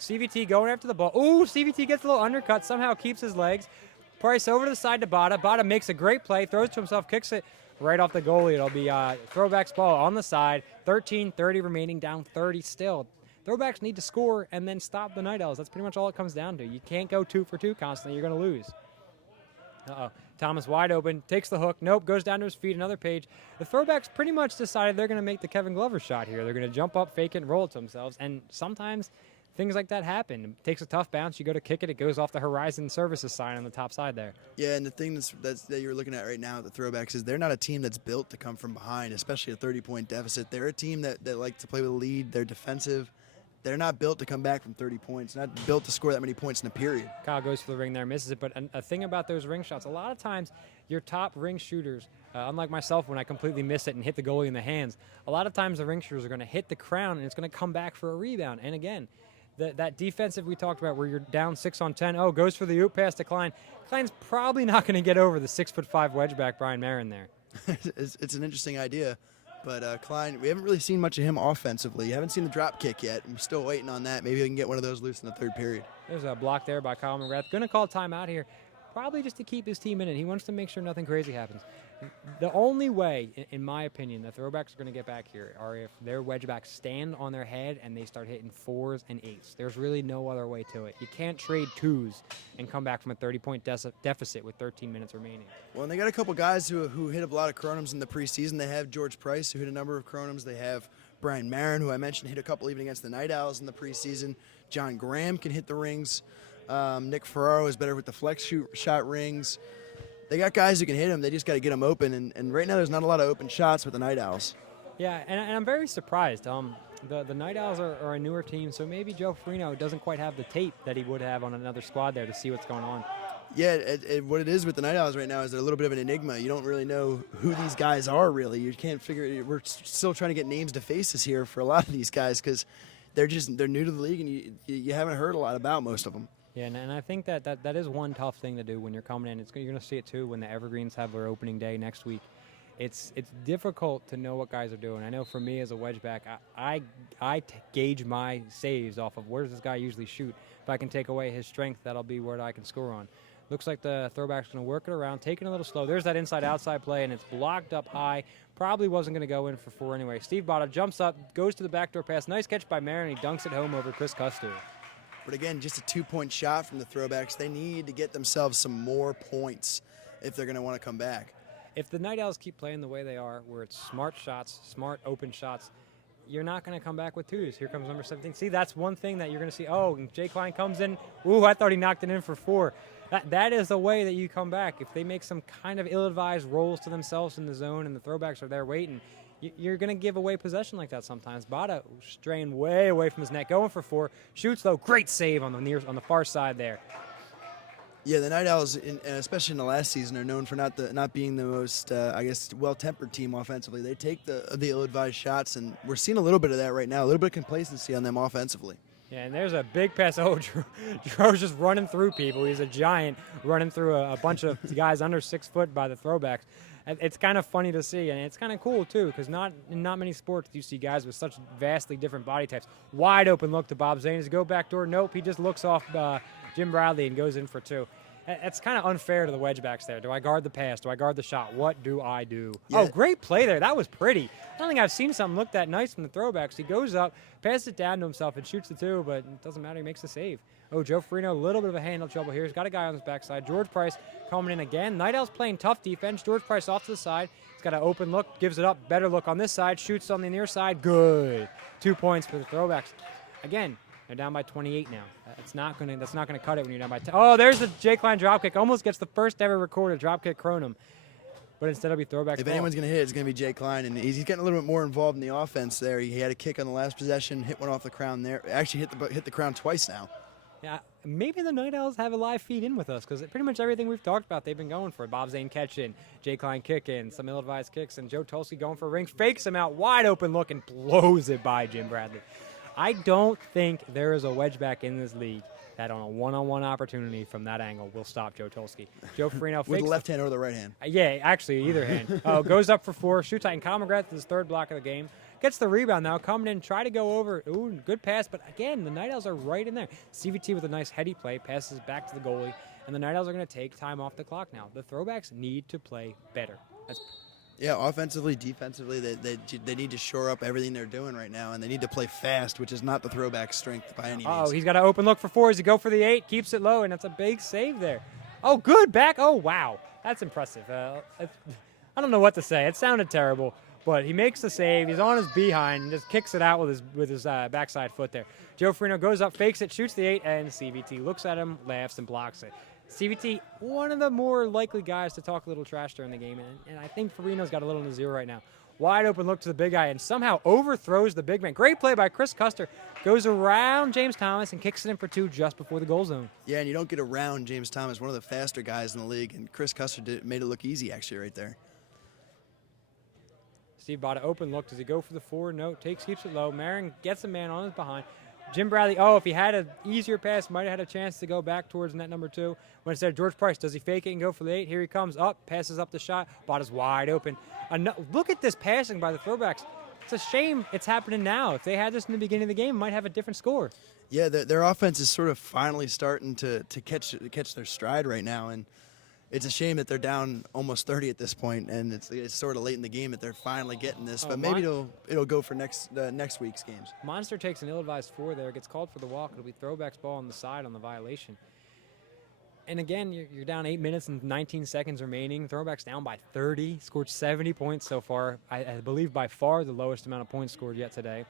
CVT going after the ball. Ooh, CVT gets a little undercut. Somehow keeps his legs. Price over to the side to Bada. Bada makes a great play. Throws to himself. Kicks it right off the goalie. It'll be Throwbacks ball on the side. 13:30 remaining. Down 30 still. Throwbacks need to score and then stop the Night Owls. That's pretty much all it comes down to. You can't go 2 for 2 constantly. You're going to lose. Uh-oh. Thomas wide open, takes the hook. Nope, goes down to his feet, another page. The Throwbacks pretty much decided they're going to make the Kevin Glover shot here. They're going to jump up, fake it, and roll it to themselves. And sometimes things like that happen. It takes a tough bounce. You go to kick it. It goes off the Horizon Services sign on the top side there. Yeah, and the thing that you're looking at right now at the Throwbacks is they're not a team that's built to come from behind, especially a 30-point deficit. They're a team that like to play with a lead. They're defensive. They're not built to come back from 30 points, not built to score that many points in a period. Kyle goes for the ring there, misses it. But a thing about those ring shots, a lot of times your top ring shooters, unlike myself when I completely miss it and hit the goalie in the hands, a lot of times the ring shooters are going to hit the crown and it's going to come back for a rebound. And again, that defensive we talked about where you're down 6 on 10, goes for the oop pass to Klein. Klein's probably not going to get over the 6'5" wedgeback Brian Marin there. It's an interesting idea. But Klein, we haven't really seen much of him offensively. You haven't seen the drop kick yet. I'm still waiting on that. Maybe we can get one of those loose in the 3rd period. There's a block there by Kyle McGrath. Going to call timeout here, probably just to keep his team in it. He wants to make sure nothing crazy happens. The only way, in my opinion, the Throwbacks are going to get back here are if their wedgebacks stand on their head and they start hitting 4s and 8s. There's really no other way to it. You can't trade 2s and come back from a 30-point deficit with 13 minutes remaining. Well, and they got a couple guys who hit a lot of Kronums in the preseason. They have George Price, who hit a number of Kronums. They have Brian Marin, who I mentioned hit a couple even against the Night Owls in the preseason. John Graham can hit the rings. Nick Ferraro is better with the flex shot rings. They got guys who can hit them. They just got to get them open. And right now there's not a lot of open shots with the Night Owls. Yeah, and I'm very surprised. The Night Owls are a newer team, so maybe Joe Farino doesn't quite have the tape that he would have on another squad there to see what's going on. Yeah, what it is with the Night Owls right now is they're a little bit of an enigma. You don't really know who these guys are, really. You can't figure it. We're still trying to get names to faces here for a lot of these guys because they're new to the league, and you haven't heard a lot about most of them. Yeah, and I think that is one tough thing to do when you're coming in. You're going to see it, too, when the Evergreens have their opening day next week. It's difficult to know what guys are doing. I know for me as a wedgeback, I gauge my saves off of where does this guy usually shoot. If I can take away his strength, that'll be where I can score on. Looks like the Throwback's going to work it around, taking a little slow. There's that inside-outside play, and it's blocked up high. Probably wasn't going to go in for 4 anyway. Steve Bada jumps up, goes to the backdoor pass. Nice catch by Marin. He dunks it home over Chris Custer. But again, just a 2-point shot from the Throwbacks. They need to get themselves some more points if they're going to want to come back. If the Night Owls keep playing the way they are, where it's smart shots, smart open shots, you're not going to come back with 2s. Here comes number 17. See, that's one thing that you're going to see. Oh, and Jay Klein comes in. Ooh, I thought he knocked it in for 4. That is the way that you come back. If they make some kind of ill-advised rolls to themselves in the zone and the Throwbacks are there waiting, you're going to give away possession like that sometimes. Bada straying way away from his net, going for 4. Shoots, though. Great save on the far side there. Yeah, the Night Owls, especially in the last season, are known for not being the most, I guess, well-tempered team offensively. They take the ill-advised shots, and we're seeing a little bit of that right now, a little bit of complacency on them offensively. Yeah, and there's a big pass. Oh, Dro's just running through people. He's a giant running through a bunch of guys under 6 foot by the throwbacks. It's kind of funny to see, and it's kind of cool, too, because in not many sports do you see guys with such vastly different body types. Wide open look to Bob Zane. Does he go back door? Nope. He just looks off Jim Bradley and goes in for 2. It's kind of unfair to the wedgebacks there. Do I guard the pass? Do I guard the shot? What do I do? Yeah. Oh, great play there. That was pretty. I don't think I've seen something look that nice from the throwbacks. He goes up, passes it down to himself, and shoots the 2, but it doesn't matter. He makes the save. Oh, Joe Farino, a little bit of a handle trouble here. He's got a guy on his backside. George Price coming in again. Night Owls playing tough defense. George Price off to the side. He's got an open look, gives it up. Better look on this side. Shoots on the near side. Good. 2 points for the throwbacks. Again, they're down by 28 now. That's not gonna cut it when you're down by 10. Oh, there's the Jake Klein drop kick. Almost gets the first ever recorded drop kick Kronum. But instead it'll be throwback. If anyone's going to hit, it's going to be Jay Klein, and he's getting a little bit more involved in the offense there. He had a kick on the last possession, hit one off the crown there. Actually hit the crown twice now. Yeah, maybe the Night Owls have a live feed in with us, because pretty much everything we've talked about, they've been going for. Bob Zane catching, Jay Klein kicking, some ill-advised kicks, and Joe Tulsky going for rings, fakes him out, wide open look, and blows it by Jim Bradley. I don't think there is a wedgeback in this league that on a one-on-one opportunity from that angle will stop Joe Tulsky. Joe Farino fakes with the left hand or the right hand. Yeah, actually, either hand. Goes up for 4, shoots tight, and Kyle McGrath his 3rd block of the game. Gets the rebound now, coming in, try to go over. Ooh, good pass, but again, the Night Owls are right in there. CVT with a nice heady play, passes back to the goalie, and the Night Owls are going to take time off the clock now. The throwbacks need to play better. Yeah, offensively, defensively, they need to shore up everything they're doing right now, and they need to play fast, which is not the throwback strength by any means. Oh, he's got an open look for 4. Does he go for the 8? Keeps it low, and that's a big save there. Oh, good back. Oh, wow. That's impressive. I don't know what to say. It sounded terrible, but he makes the save. He's on his behind and just kicks it out with his backside foot there. Joe Farino goes up, fakes it, shoots the 8, and CVT looks at him, laughs, and blocks it. CVT, one of the more likely guys to talk a little trash during the game, and I think Farino's got a little in the 0 right now. Wide open look to the big guy and somehow overthrows the big man. Great play by Chris Custer. Goes around James Thomas and kicks it in for 2 just before the goal zone. Yeah, and you don't get around James Thomas, one of the faster guys in the league, and Chris Custer made it look easy actually right there. Steve Botta open look. Does he go for the 4? No. Keeps it low. Marin gets a man on his behind. Jim Bradley, if he had an easier pass, might have had a chance to go back towards net number 2. When instead, George Price, does he fake it and go for the 8? Here he comes up, passes up the shot. Botta's wide open. Look at this passing by the throwbacks. It's a shame it's happening now. If they had this in the beginning of the game, it might have a different score. Yeah, their offense is sort of finally starting to catch their stride right now, and it's a shame that they're down almost 30 at this point, and it's sort of late in the game that they're finally getting this. But maybe it'll go for next week's games. Monster takes an ill-advised 4 there, gets called for the walk. It'll be throwbacks ball on the side on the violation. And again, you're down 8 minutes and 19 seconds remaining. Throwbacks down by 30, scored 70 points so far. I believe by far the lowest amount of points scored yet today.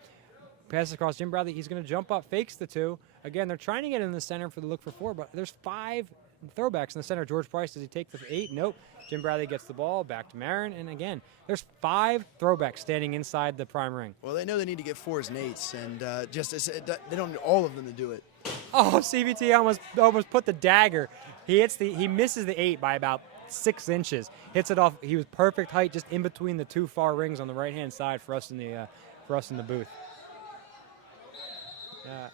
Passes across Jim Bradley. He's going to jump up, fakes the 2. Again, they're trying to get in the center for the look for 4, but there's 5 throwbacks in the center. George Price, does he take the 8? Nope. Jim Bradley gets the ball, back to Marin, and again, there's 5 throwbacks standing inside the prime ring. Well, they know they need to get 4s and 8s, and they don't need all of them to do it. Oh, CVT almost put the dagger. He misses the 8 by about 6 inches. Hits it off. He was perfect height, just in between the 2 far rings on the right-hand side for us in the booth.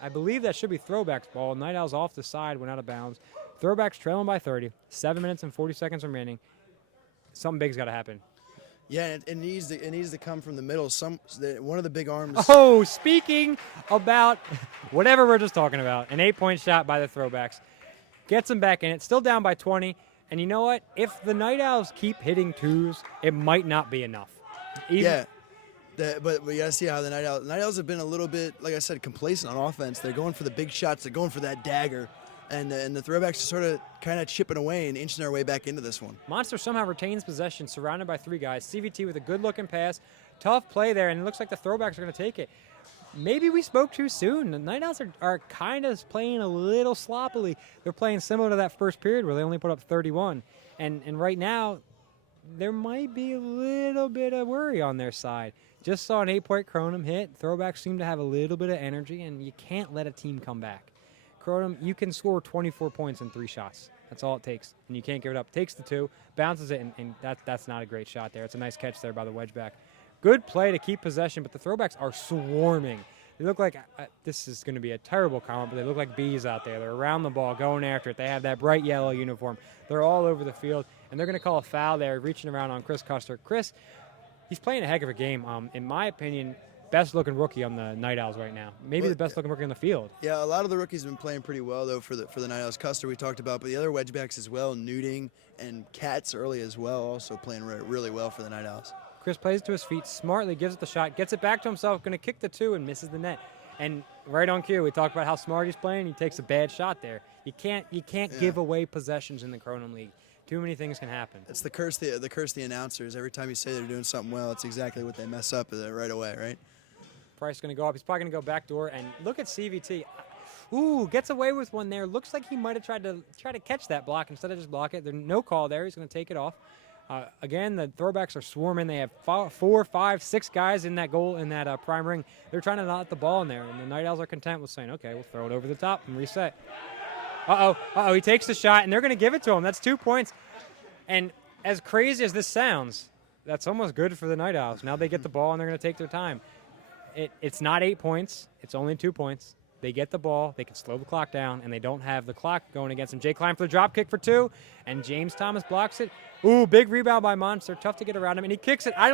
I believe that should be throwbacks ball. Night Owls off the side, went out of bounds. Throwbacks trailing by 30. 7 minutes and 40 seconds remaining. Something big's got to happen. Yeah, it needs to come from the middle. One of the big arms. Oh, speaking about whatever we're just talking about, an 8-point shot by the throwbacks. Gets them back in it. Still down by 20. And you know what? If the Night Owls keep hitting 2s, it might not be enough. But we got to see how the Night Owls have been a little bit, like I said, complacent on offense. They're going for the big shots. They're going for that dagger. And the throwbacks are sort of kind of chipping away and inching their way back into this one. Monster somehow retains possession, surrounded by 3 guys. CVT with a good-looking pass. Tough play there, and it looks like the throwbacks are going to take it. Maybe we spoke too soon. The Night Owls are kind of playing a little sloppily. They're playing similar to that first period where they only put up 31. And right now, there might be a little bit of worry on their side. Just saw an 8-point Kronum hit. Throwbacks seem to have a little bit of energy, and you can't let a team come back. Kronum, you can score 24 points in 3 shots. That's all it takes. And you can't give it up. Takes the 2, bounces it, and that's not a great shot there. It's a nice catch there by the wedgeback. Good play to keep possession, but the Throwbacks are swarming. They look like, this is going to be a terrible comment, but they look like bees out there. They're around the ball, going after it. They have that bright yellow uniform. They're all over the field, and they're going to call a foul there, reaching around on Chris Custer. Chris, he's playing a heck of a game. In my opinion, best-looking rookie on the Night Owls right now. Maybe the best-looking rookie on the field. Yeah, a lot of the rookies have been playing pretty well, though, for the Night Owls. Custer we talked about, but the other wedgebacks as well, Newting and Katz early as well, also playing really well for the Night Owls. Chris plays to his feet, smartly gives it the shot, gets it back to himself, going to kick the 2 and misses the net. And right on cue, we talked about how smart he's playing. He takes a bad shot there. You can't give away possessions in the Kronum League. Too many things can happen. It's the curse of the announcers. Every time you say they're doing something well, it's exactly what they mess up right away, right? Price going to go up. He's probably going to go back door. And look at CVT. Ooh, gets away with one there. Looks like he might have tried to catch that block instead of just block it. There's no call there. He's going to take it off. Again, the Throwbacks are swarming. They have 4, 5, 6 guys in that goal in that prime ring. They're trying to knot the ball in there, and the Night Owls are content with saying, "Okay, we'll throw it over the top and reset." He takes the shot, and they're going to give it to him. That's 2 points. And as crazy as this sounds, that's almost good for the Night Owls. Now they get the ball, and they're going to take their time. It's not 8 points. It's only 2 points. They get the ball, they can slow the clock down, and they don't have the clock going against them. Jay Klein for the drop kick for 2, and James Thomas blocks it. Ooh, big rebound by Monster. Tough to get around him, and he kicks it. I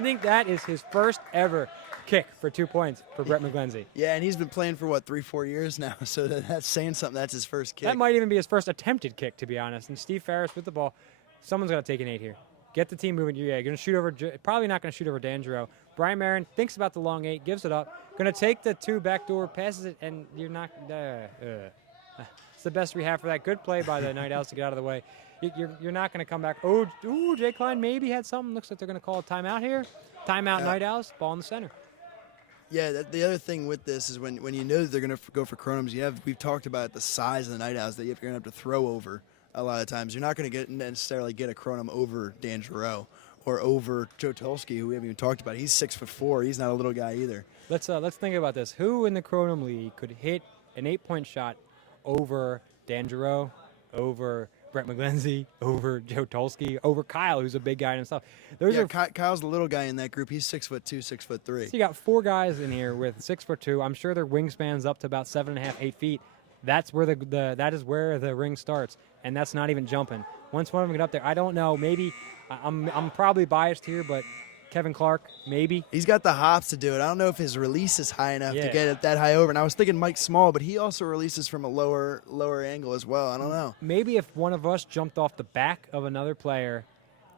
think that is his first ever kick for 2 points for Brett McGlenzie. Yeah, and he's been playing for, 3-4 years now, so that's saying something. That's his first kick. That might even be his first attempted kick, to be honest. And Steve Ferris with the ball. Someone's got to take an 8 here. Get the team moving. Yeah, going to shoot over. Probably not going to shoot over D'Angelo. Brian Marin thinks about the long 8, gives it up. Going to take the 2 back door, passes it, and you're not. It's the best we have for that. Good play by the Night Owls to get out of the way. You're not going to come back. Ooh, Jay Klein maybe had something. Looks like they're going to call a timeout here. Timeout, Night Owls. Ball in the center. Yeah, the other thing with this is when you know that they're going to go for Kronums, we've talked about the size of the Night Owls that you're going to have to throw over a lot of times. You're not going to necessarily get a Kronum over D'Angelo or over Joe Tulski, who we haven't even talked about. He's 6'4". He's not a little guy either. Let's think about this. Who in the Kronum League could hit an 8-point shot over D'Angelo, over Brett McGlenzie, over Joe Tulski, over Kyle, who's a big guy himself? Kyle's the little guy in that group. He's 6'2", 6'3". So you got 4 guys in here with 6'2". I'm sure their wingspan's up to about 7.5, 8 feet. That's where that is where the ring starts, and that's not even jumping. Once one of them get up there, I don't know. Maybe I'm probably biased here, but Kevin Clark, maybe. He's got the hops to do it. I don't know if his release is high enough to get it that high over. And I was thinking Mike Small, but he also releases from a lower angle as well. I don't know. Maybe if one of us jumped off the back of another player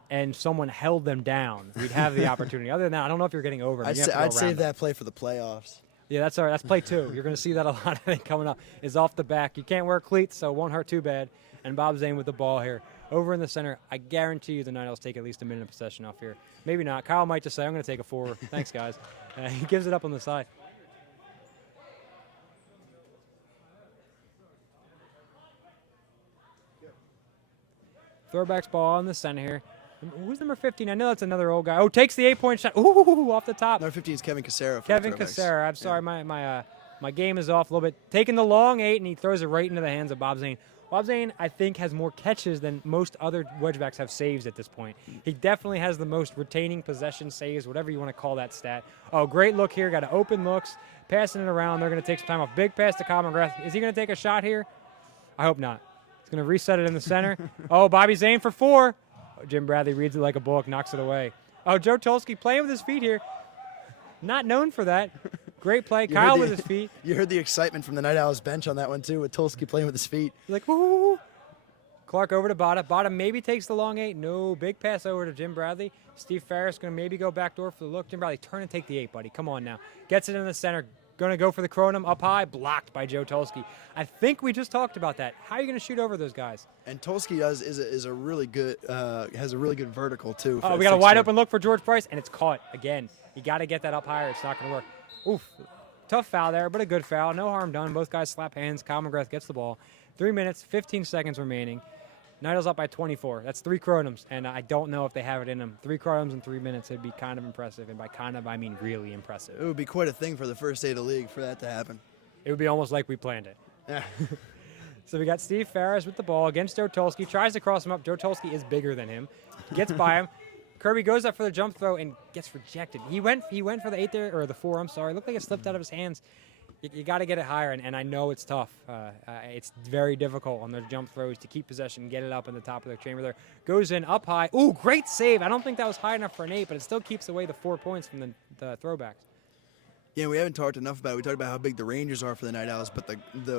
and someone held them down, we'd have the opportunity. Other than that, I don't know if you're getting over. I'd save that play for the playoffs. Yeah, that's all right. That's play 2. You're going to see that a lot, I think, coming up. Is off the back. You can't wear cleats, so it won't hurt too bad. And Bob Zane with the ball here. Over in the center, I guarantee you the Night Owls take at least a minute of possession off here. Maybe not. Kyle might just say, I'm going to take a 4. Thanks, guys. He gives it up on the side. Throwbacks ball in the center here. Who's number 15? I know that's another old guy. Oh, takes the 8-point shot. Ooh, off the top. Number 15 is Kevin Casera. Kevin Casera. I'm sorry, my game is off a little bit. Taking the long 8, and he throws it right into the hands of Bob Zane. Bob Zane, I think, has more catches than most other wedgebacks have saves at this point. He definitely has the most retaining possession saves, whatever you want to call that stat. Oh, great look here. Got an open looks. Passing it around. They're going to take some time off. Big pass to Kyle McGrath. Is he going to take a shot here? I hope not. He's going to reset it in the center. Oh, Bobby Zane for 4. Jim Bradley reads it like a book, knocks it away. Oh, Joe Tulski playing with his feet here. Not known for that. Great play. Kyle with his feet. You heard the excitement from the Night Owls bench on that one, too, with Tulski playing with his feet. Like, woo. Clark over to Bada. Bada maybe takes the long 8. No, big pass over to Jim Bradley. Steve Ferris going to maybe go backdoor for the look. Jim Bradley, turn and take the 8, buddy. Come on now. Gets it in the center. Going to go for the Kronum up high. Blocked by Joe Tulski. I think we just talked about that. How are you going to shoot over those guys? And Tulski is a really good has a really good vertical too. Oh, we got a wide open look for George Price, and it's caught again. You got to get that up higher. It's not going to work. Oof, tough foul there, but a good foul. No harm done. Both guys slap hands. Kyle McGrath gets the ball. 3 minutes, 15 seconds remaining. Night Owls up by 24. That's 3 Kronums, and I don't know if they have it in them. 3 Kronums in 3 minutes, it'd be kind of impressive, and by kind of, I mean really impressive. It would be quite a thing for the first day of the league for that to happen. It would be almost like we planned it. Yeah. So we got Steve Ferris with the ball against Joe Tulski. Tries to cross him up. Joe Tulski is bigger than him. Gets by him. Kirby goes up for the jump throw and gets rejected. He went for the 8 there, or the 4, I'm sorry. It looked like it slipped out of his hands. You got to get it higher, and I know it's tough. It's very difficult on those jump throws to keep possession and get it up in the top of the chamber there. Goes in up high. Ooh, great save. I don't think that was high enough for an 8, but it still keeps away the 4 points from the throwbacks. Yeah, we haven't talked enough about it. We talked about how big the Rangers are for the Night Owls, but the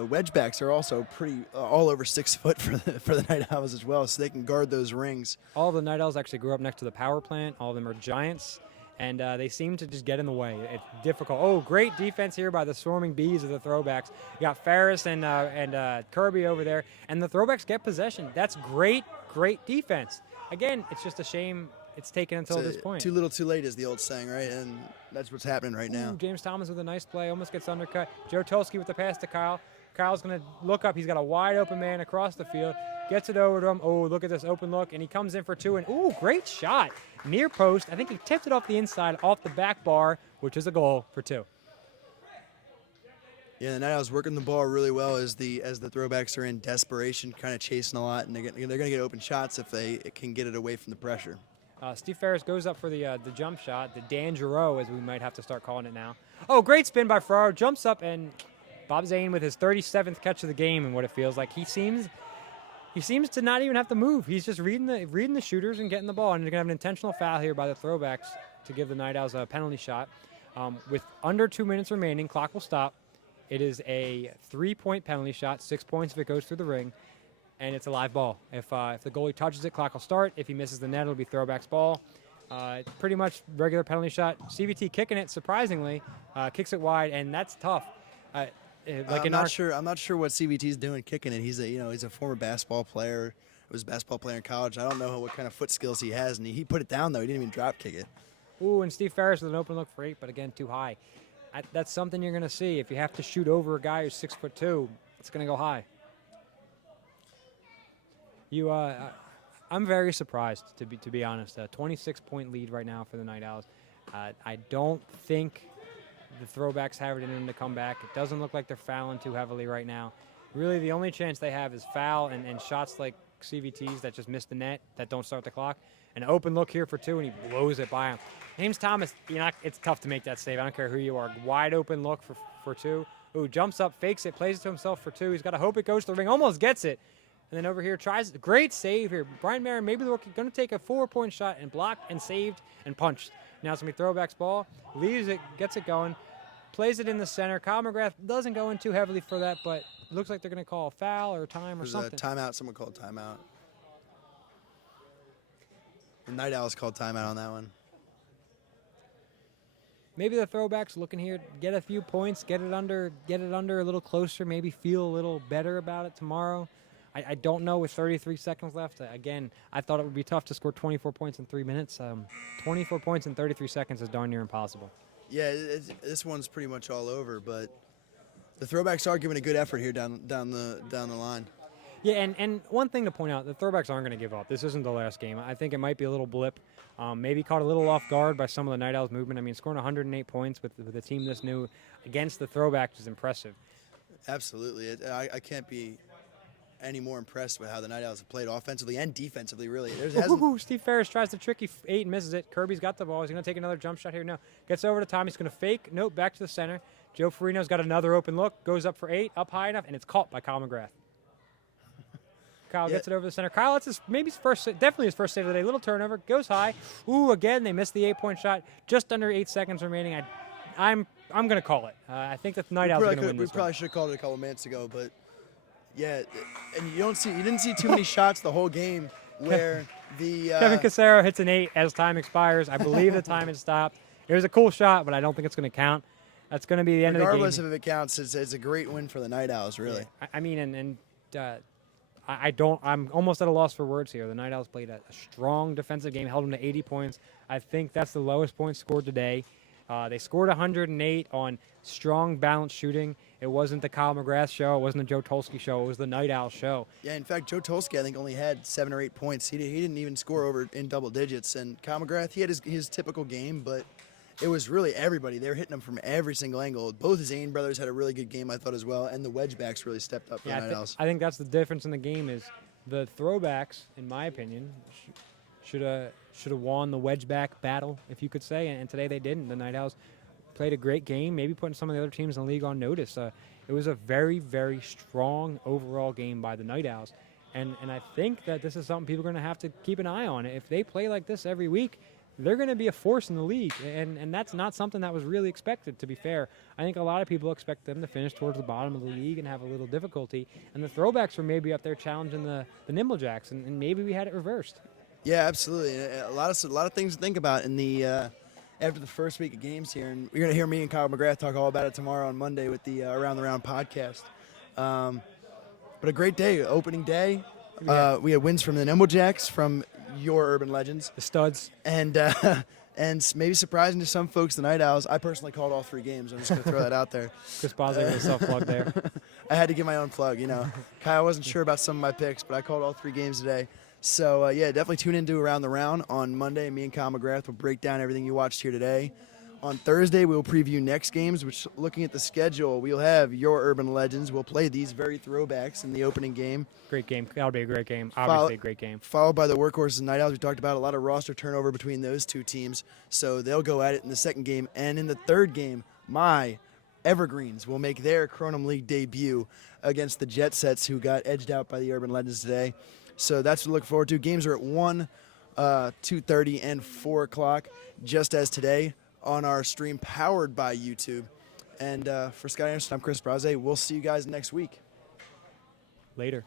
Wedgebacks are also pretty all over 6 foot for the Night Owls as well, so they can guard those rings. All the Night Owls actually grew up next to the power plant. All of them are giants, and they seem to just get in the way. It's difficult. Oh, great defense here by the swarming bees of the Throwbacks. You got Ferris and Kirby over there, and the Throwbacks get possession. That's great defense. Again, it's just a shame it's taken until this point. Too little, too late is the old saying, right? And that's what's happening right now. James Thomas with a nice play, almost gets undercut. Joe Tulski with the pass to Kyle. Kyle's going to look up. He's got a wide open man across the field. Gets it over to him. Oh, look at this open look. And he comes in for 2. And, ooh, great shot. Near post. I think he tipped it off the inside, off the back bar, which is a goal for 2. Yeah, the Night Owls working the ball really well as the Throwbacks are in desperation, kind of chasing a lot. And they're going to get open shots if they can get it away from the pressure. Steve Ferris goes up for the jump shot, the Dan Giroux, as we might have to start calling it now. Oh, great spin by Ferraro. Jumps up, and Bob Zane with his 37th catch of the game, and what it feels like. He seems to not even have to move. He's just reading the shooters and getting the ball. And they're going to have an intentional foul here by the Throwbacks to give the Night Owls a penalty shot. With under 2 minutes remaining, clock will stop. It is a 3-point penalty shot, 6 points if it goes through the ring. And it's a live ball. If the goalie touches it, clock will start. If he misses the net, it'll be Throwbacks ball. Pretty much regular penalty shot. CVT kicking it, surprisingly, kicks it wide, and that's tough. I'm not sure what CVT's doing kicking it. He's a former basketball player. He was a basketball player in college. I don't know what kind of foot skills he has, and he put it down though. He didn't even drop kick it. Ooh, and Steve Ferris with an open look for 8, but again too high. That's something you're going to see. If you have to shoot over a guy who's 6'2", it's going to go high. I'm very surprised, to be honest. A 26-point lead right now for the Night Owls. I don't think the Throwbacks have it in them to come back. It doesn't look like they're fouling too heavily right now. Really, the only chance they have is foul and shots like CVTs that just miss the net, that don't start the clock. An open look here for 2, and he blows it by him. James Thomas, it's tough to make that save. I don't care who you are. Wide open look for 2. Ooh, jumps up, fakes it, plays it to himself for 2. He's got to hope it goes to the ring. Almost gets it. And then over here tries a great save here. Brian Marin, maybe they're going to take a 4-point shot and blocked and saved and punched. Now it's going to be Throwbacks ball. Leaves it, gets it going, plays it in the center. Kyle McGrath doesn't go in too heavily for that, but it looks like they're going to call a foul or time or something. There's a timeout. Someone called timeout. The Night Owls called timeout on that one. Maybe the Throwbacks looking here, get a few points, get it under a little closer, maybe feel a little better about it tomorrow. I don't know with 33 seconds left. Again, I thought it would be tough to score 24 points in 3 minutes. 24 points in 33 seconds is darn near impossible. Yeah, this one's pretty much all over, but the Throwbacks are giving a good effort here down the line. Yeah, and one thing to point out, the Throwbacks aren't going to give up. This isn't the last game. I think it might be a little blip. Maybe caught a little off guard by some of the Night Owls movement. I mean, scoring 108 points with a team this new against the Throwbacks is impressive. Absolutely. I can't be any more impressed with how the Night Owls have played offensively and defensively, really. Steve Ferris tries the tricky 8 and misses it. Kirby's got the ball. He's going to take another jump shot here. No. Gets over to Tom. He's going to fake. Nope, back to the center. Joe Farino's got another open look. Goes up for 8, up high enough, and it's caught by Kyle McGrath. Kyle gets it over the center. Kyle, it's definitely his first save of the day. Little turnover. Goes high. Ooh, again, they missed the 8-point shot. Just under 8 seconds remaining. I'm going to call it. I think the Night Owls are going to win this one. We probably should have called it a couple minutes ago, but yeah, and you didn't see too many shots the whole game where the Kevin Casero hits an 8 as time expires. I believe the time has stopped. It was a cool shot, but I don't think it's going to count. That's going to be the end of the game. Regardless if it counts, it's a great win for the Night Owls, really. Yeah. I mean, I'm almost at a loss for words here. The Night Owls played a strong defensive game, held them to 80 points. I think that's the lowest points scored today. They scored 108 on strong, balanced shooting. It wasn't the Kyle McGrath show. It wasn't the Joe Tulski show. It was the Night Owl show. Yeah, in fact, Joe Tulski, I think, only had 7 or 8 points. He didn't even score over in double digits. And Kyle McGrath, he had his typical game, but it was really everybody. They were hitting them from every single angle. Both Zane brothers had a really good game, I thought, as well, and the Wedgebacks really stepped up for the Night Owls. I think that's the difference in the game is the Throwbacks, in my opinion, should have won the Wedgeback battle, if you could say, and today they didn't. The Night Owls played a great game, maybe putting some of the other teams in the league on notice. It was a very, very strong overall game by the Night Owls. And I think that this is something people are going to have to keep an eye on. If they play like this every week, they're going to be a force in the league. And that's not something that was really expected, to be fair. I think a lot of people expect them to finish towards the bottom of the league and have a little difficulty. And the Throwbacks were maybe up there challenging the Nimble Jacks, and maybe we had it reversed. Yeah, absolutely. A lot of things to think about in the after the first week of games here. And you're going to hear me and Kyle McGrath talk all about it tomorrow on Monday with the Around the Round podcast. But a great day, opening day. We had wins from the Nimble Jacks, from your Urban Legends. The Studs. And maybe surprising to some folks, the Night Owls. I personally called all 3 games. I'm just going to throw that out there. Chris Bosley with a self-plug there. I had to give my own plug, Kyle wasn't sure about some of my picks, but I called all 3 games today. So, yeah, definitely tune into Around the Round on Monday. Me and Kyle McGrath will break down everything you watched here today. On Thursday, we will preview next games, which, looking at the schedule, we'll have your Urban Legends. We'll play these very Throwbacks in the opening game. Great game. That'll be a great game. Obviously, a great game. Followed by the Workhorses and Night Owls. We talked about a lot of roster turnover between those 2 teams, so they'll go at it in the second game. And in the third game, my Evergreens will make their Kronum League debut against the Jet Sets, who got edged out by the Urban Legends today. So that's what to look forward to. Games are at 1, 2:30, and 4 o'clock, just as today, on our stream powered by YouTube. And for Scott Anderson, I'm Chris Braze. We'll see you guys next week. Later.